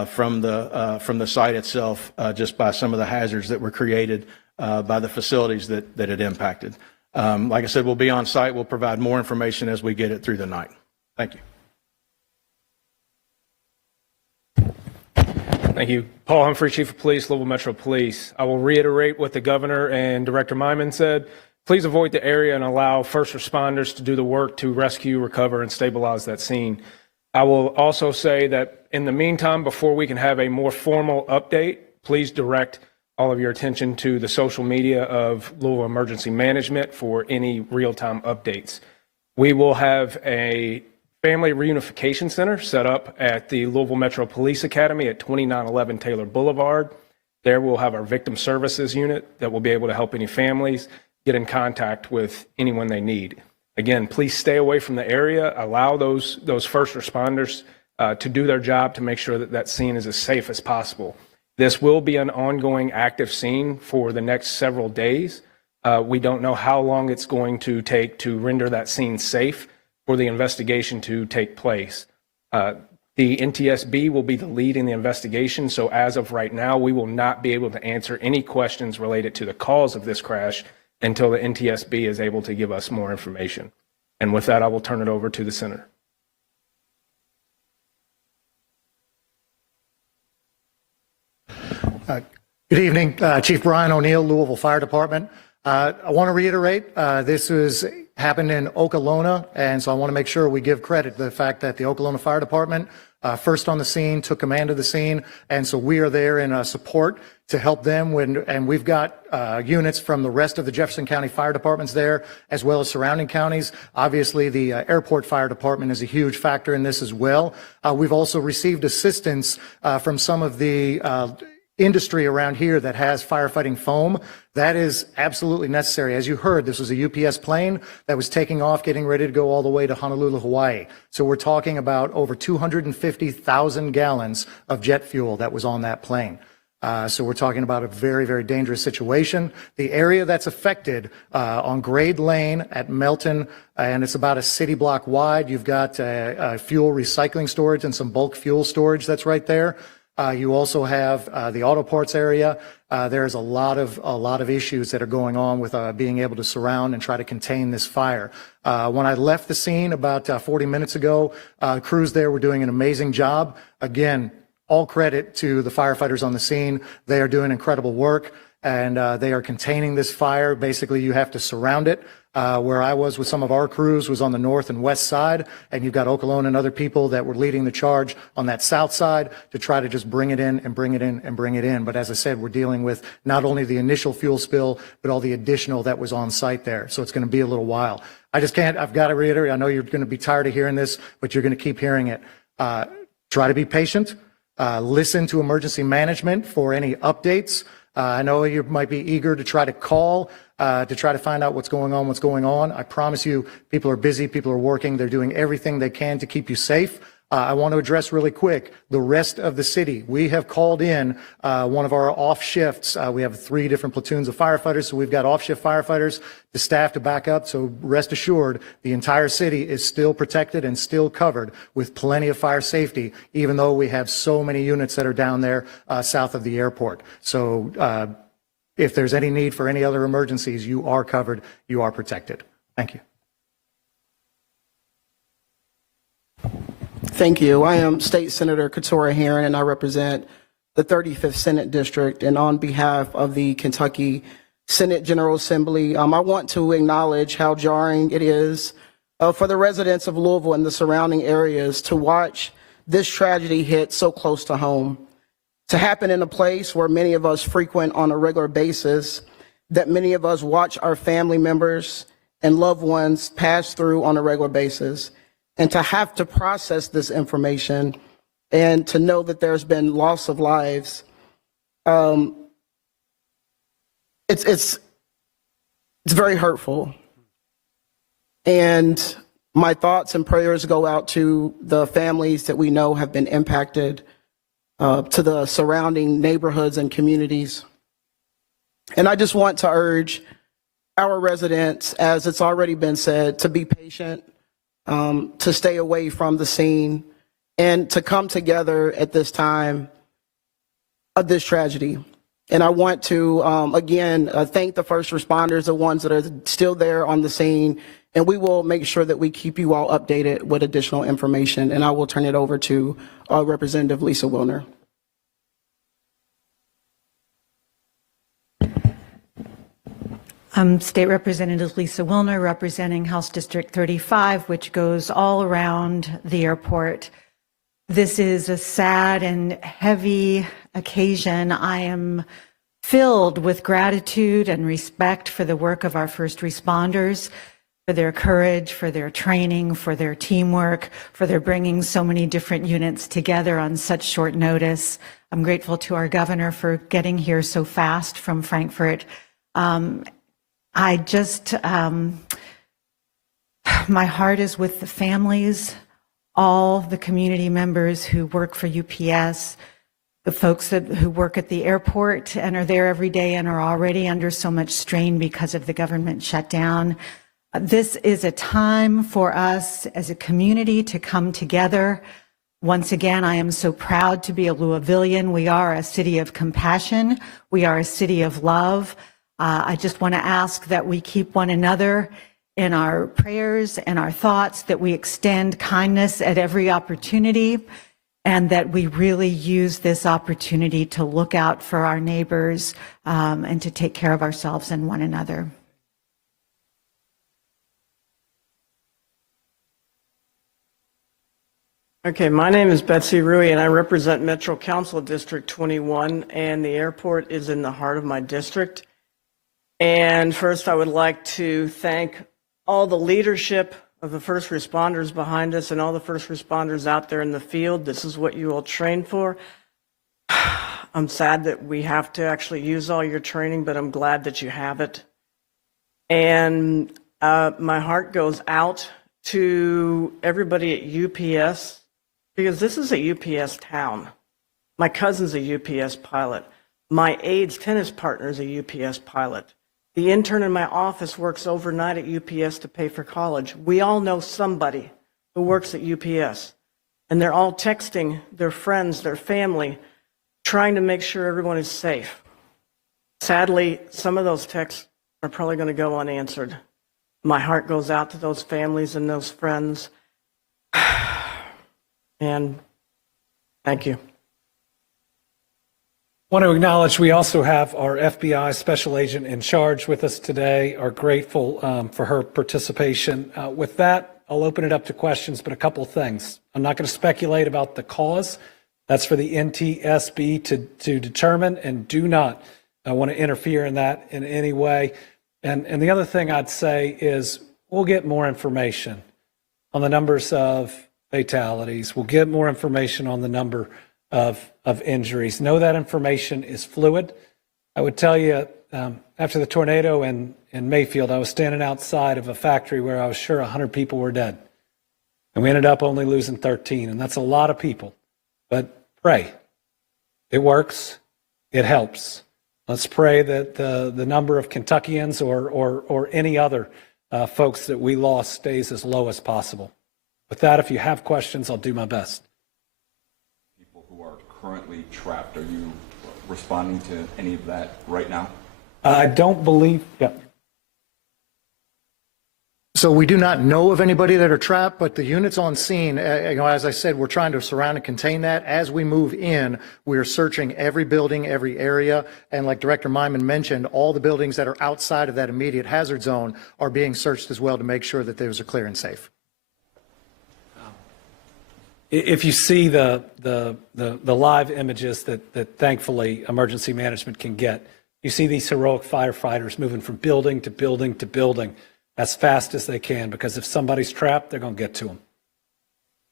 from the site itself, just by some of the hazards that were created by the facilities that it impacted. Like I said, we'll be on site. We'll provide more information as we get it through the night. Thank you. Thank you. Paul Humphrey, Chief of Police, Louisville Metro Police. I will reiterate what the governor and Director Myman said. Please avoid the area and allow first responders to do the work to rescue, recover, and stabilize that scene. I will also say that in the meantime, before we can have a more formal update, please direct all of your attention to the social media of Louisville Emergency Management for any real-time updates. We will have a Family Reunification Center set up at the Louisville Metro Police Academy at 2911 Taylor Boulevard. There we'll have our victim services unit that will be able to help any families get in contact with anyone they need. Again, please stay away from the area. Allow those first responders to do their job to make sure that that scene is as safe as possible. This will be an ongoing active scene for the next several days. We don't know how long it's going to take to render that scene safe for the investigation to take place. The NTSB will be the lead in the investigation, so as of right now, we will not be able to answer any questions related to the cause of this crash until the NTSB is able to give us more information. And with that, I will turn it over to the Senator. Good evening, Chief Brian O'Neill, Louisville Fire Department. I want to reiterate, this happened in Okolona, and so I want to make sure we give credit to the fact that the Okolona Fire Department first on the scene, took command of the scene, and so we are there in support to help them and we've got units from the rest of the Jefferson County Fire Departments there, as well as surrounding counties. Obviously, the Airport Fire Department is a huge factor in this as well. We've also received assistance from some of the industry around here that has firefighting foam. That is absolutely necessary. As you heard, this was a UPS plane that was taking off, getting ready to go all the way to Honolulu, Hawaii. So we're talking about over 250,000 gallons of jet fuel that was on that plane. So we're talking about a very, very dangerous situation. The area that's affected on Grade Lane at Melton, and it's about a city block wide. You've got fuel recycling storage and some bulk fuel storage that's right there. You also have the auto parts area. There's a lot of issues that are going on with being able to surround and try to contain this fire. When I left the scene about 40 minutes ago, crews there were doing an amazing job. Again, all credit to the firefighters on the scene. They are doing incredible work, and they are containing this fire. Basically, you have to surround it. Where I was with some of our crews was on the north and west side, and you've got Okolona and other people that were leading the charge on that south side to try to just bring it in and bring it in and bring it in. But as I said, we're dealing with not only the initial fuel spill, but all the additional that was on site there. So it's going to be a little while. I've got to reiterate, I know you're going to be tired of hearing this, but you're going to keep hearing it. Try to be patient. Listen to emergency management for any updates. I know you might be eager to try to call to try to find out what's going on. I promise you, people are busy, people are working, they're doing everything they can to keep you safe. I want to address really quick the rest of the city. We have called in one of our off shifts. We have 3 different platoons of firefighters, so we've got off shift firefighters to staff to back up. So rest assured, the entire city is still protected and still covered with plenty of fire safety, even though we have so many units that are down there south of the airport. So if there's any need for any other emergencies, you are covered, you are protected. Thank you. Thank you. I am State Senator Keturah Herron, and I represent the 35th Senate District. And on behalf of the Kentucky Senate General Assembly, I want to acknowledge how jarring it is for the residents of Louisville and the surrounding areas to watch this tragedy hit so close to home, to happen in a place where many of us frequent on a regular basis, that many of us watch our family members and loved ones pass through on a regular basis. And to have to process this information and to know that there's been loss of lives, it's very hurtful. And my thoughts and prayers go out to the families that we know have been impacted, to the surrounding neighborhoods and communities. And I just want to urge our residents, as it's already been said, to be patient, to stay away from the scene, and to come together at this time of this tragedy. And I want to, again, thank the first responders, the ones that are still there on the scene, and we will make sure that we keep you all updated with additional information. And I will turn it over to Representative Lisa Wilner. State Representative Lisa Wilner, representing House District 35, which goes all around the airport. This is a sad and heavy occasion. I am filled with gratitude and respect for the work of our first responders, for their courage, for their training, for their teamwork, for their bringing so many different units together on such short notice. I'm grateful to our governor for getting here so fast from Frankfurt. My heart is with the families, all the community members who work for UPS, the folks who work at the airport and are there every day and are already under so much strain because of the government shutdown. This is a time for us as a community to come together. Once again, I am so proud to be a Louisvillian. We are a city of compassion. We are a city of love. I just want to ask that we keep one another in our prayers and our thoughts, that we extend kindness at every opportunity, and that we really use this opportunity to look out for our neighbors and to take care of ourselves and one another. Okay, my name is Betsy Rui, and I represent Metro Council District 21, and the airport is in the heart of my district. And first, I would like to thank all the leadership of the first responders behind us and all the first responders out there in the field. This is what you all train for. I'm sad that we have to actually use all your training, but I'm glad that you have it. And my heart goes out to everybody at UPS, because this is a UPS town. My cousin's a UPS pilot. My aide's tennis partner is a UPS pilot. The intern in my office works overnight at UPS to pay for college. We all know somebody who works at UPS, and they're all texting their friends, their family, trying to make sure everyone is safe. Sadly, some of those texts are probably going to go unanswered. My heart goes out to those families and those friends. And thank you. Want to acknowledge we also have our FBI special agent in charge with us today. Are grateful for her participation. With that, I'll open it up to questions, but a couple of things. I'm not going to speculate about the cause. That's for the NTSB to determine, and do not want to interfere in that in any way. And the other thing I'd say is we'll get more information on the numbers of fatalities. We'll get more information on the number of injuries. Know that information is fluid. I would tell you, after the tornado in Mayfield, I was standing outside of a factory where I was sure 100 people were dead. And we ended up only losing 13, and that's a lot of people. But pray. It works. It helps. Let's pray that the number of Kentuckians or any other folks that we lost stays as low as possible. With that, if you have questions, I'll do my best. People who are currently trapped, are you responding to any of that right now? I don't believe, yeah. So we do not know of anybody that are trapped, but the units on scene, as I said, we're trying to surround and contain that. As we move in, we are searching every building, every area. And like Director Myman mentioned, all the buildings that are outside of that immediate hazard zone are being searched as well to make sure that those are clear and safe. If you see the live images that thankfully emergency management can get, you see these heroic firefighters moving from building to building to building as fast as they can, because if somebody's trapped, they're going to get to them.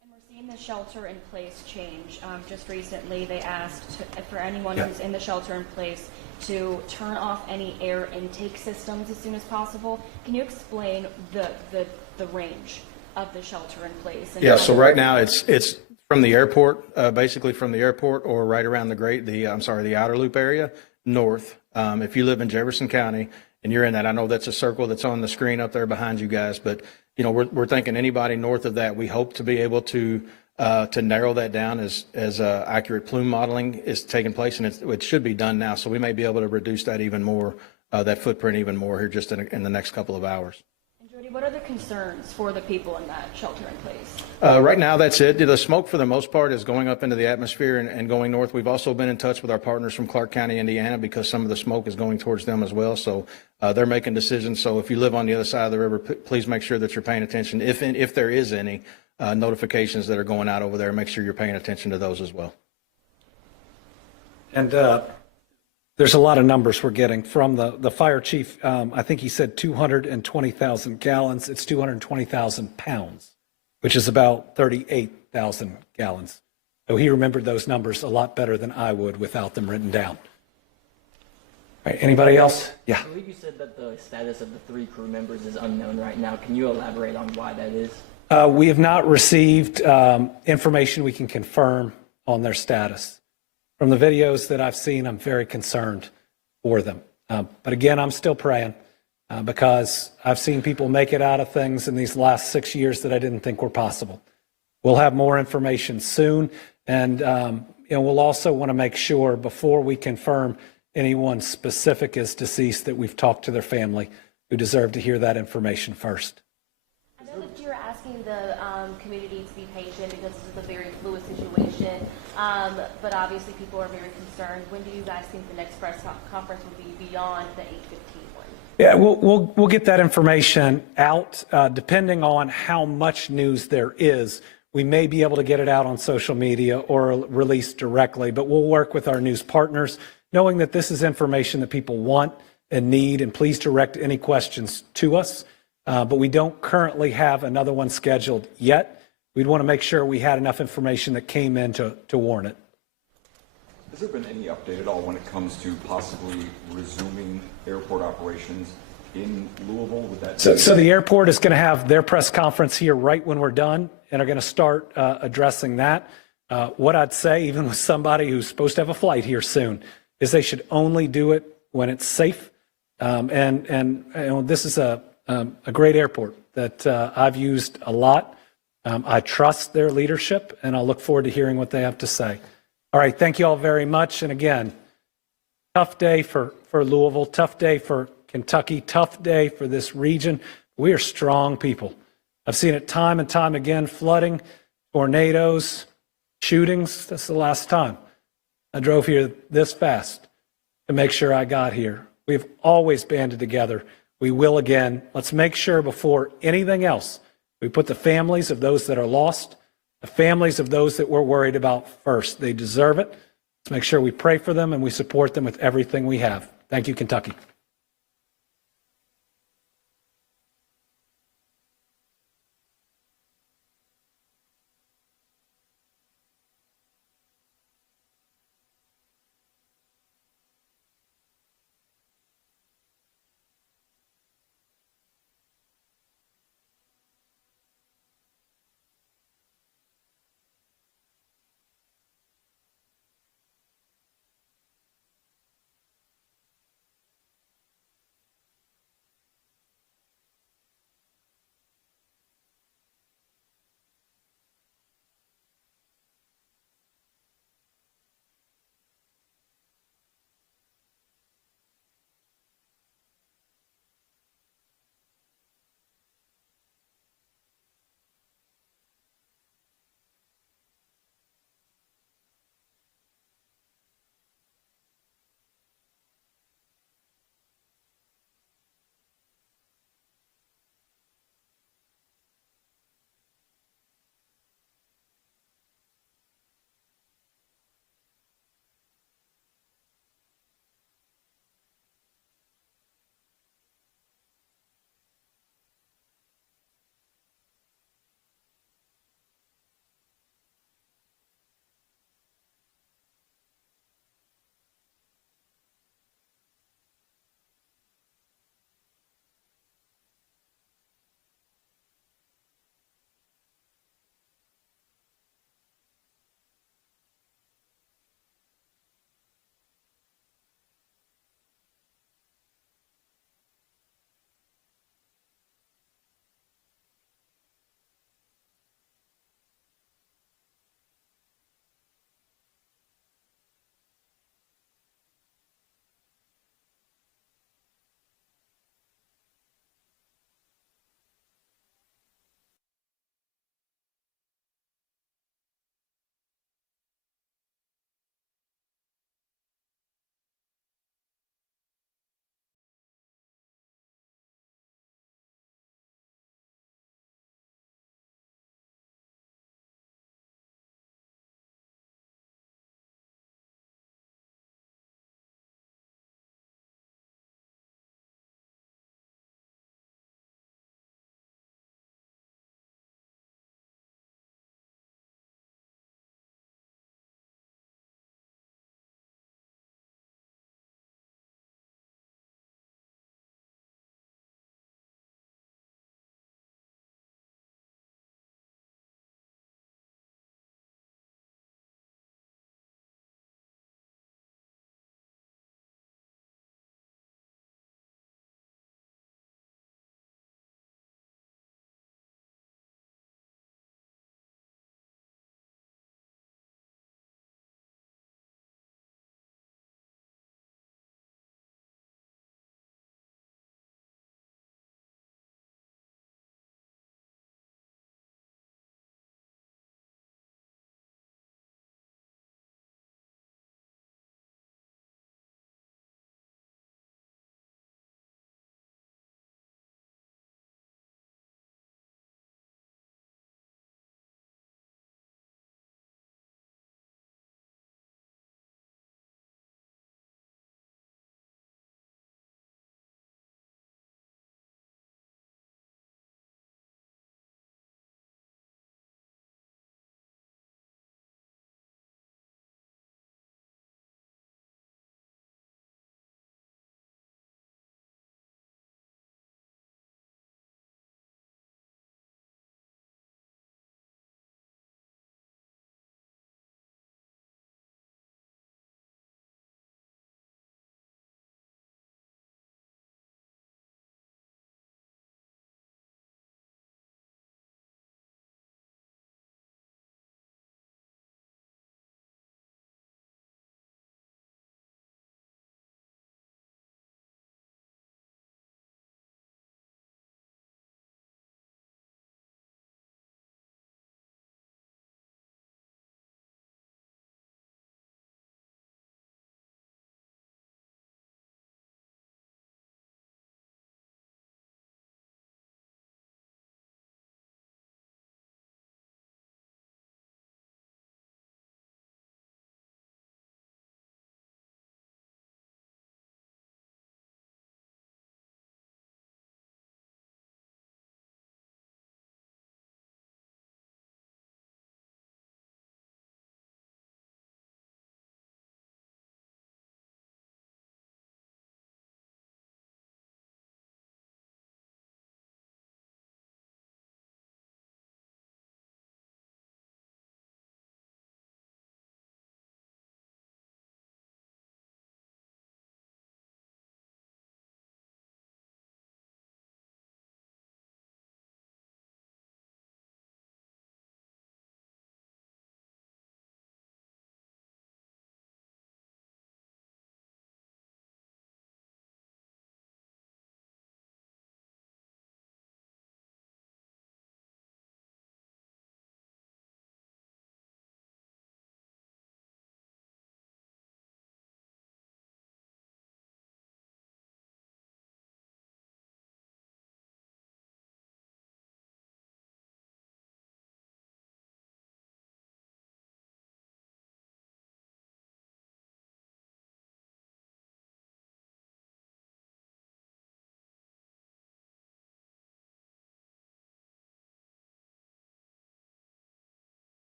And we're seeing the shelter in place change. Just recently, they asked for anyone who's in the shelter in place to turn off any air intake systems as soon as possible. Can you explain the range of the shelter in place? And yeah, so right now it's from the airport, basically from the airport or right around the outer loop area north. If you live in Jefferson County and you're in that, I know that's a circle that's on the screen up there behind you guys, but you know, we're thinking anybody north of that, we hope to be able to narrow that down as accurate plume modeling is taking place, and it should be done now. So we may be able to reduce that even more, that footprint even more here just in the next couple of hours. Jody, what are the concerns for the people in that shelter in place? Right now, that's it. The smoke, for the most part, is going up into the atmosphere and going north. We've also been in touch with our partners from Clark County, Indiana, because some of the smoke is going towards them as well. So they're making decisions. So if you live on the other side of the river, please make sure that you're paying attention. If there is any notifications that are going out over there, make sure you're paying attention to those as well. And there's a lot of numbers we're getting from the fire chief. I think he said 220,000 gallons. It's 220,000 pounds, which is about 38,000 gallons. So he remembered those numbers a lot better than I would without them written down. All right, anybody else? Yeah. I believe you said that the status of the 3 crew members is unknown right now. Can you elaborate on why that is? We have not received information we can confirm on their status. From the videos that I've seen, I'm very concerned for them. But again, I'm still praying because I've seen people make it out of things in these last 6 years that I didn't think were possible. We'll have more information soon, and we'll also want to make sure before we confirm anyone specific is deceased that we've talked to their family, who deserve to hear that information first. I know that you're asking the community to be patient because this is a very fluid situation, but obviously people are very concerned. When do you guys think the next press conference will be beyond the 8:15 one? Yeah, we'll get that information out depending on how much news there is. We may be able to get it out on social media or release directly, but we'll work with our news partners, knowing that this is information that people want and need, and please direct any questions to us. But we don't currently have another one scheduled yet. We'd want to make sure we had enough information that came in to warn it. Has there been any update at all when it comes to possibly resuming airport operations in Louisville? Would that so the airport is going to have their press conference here right when we're done, and are going to start addressing that. What I'd say, even with somebody who's supposed to have a flight here soon, is they should only do it when it's safe. This is a great airport that I've used a lot. I trust their leadership, and I'll look forward to hearing what they have to say. All right, thank you all very much. And again, tough day for Louisville, tough day for Kentucky, tough day for this region. We are strong people. I've seen it time and time again, flooding, tornadoes, shootings. That's the last time. I drove here this fast to make sure I got here. We've always banded together. We will again. Let's make sure before anything else, we put the families of those that are lost, the families of those that we're worried about first. They deserve it. Let's make sure we pray for them and we support them with everything we have. Thank you, Kentucky.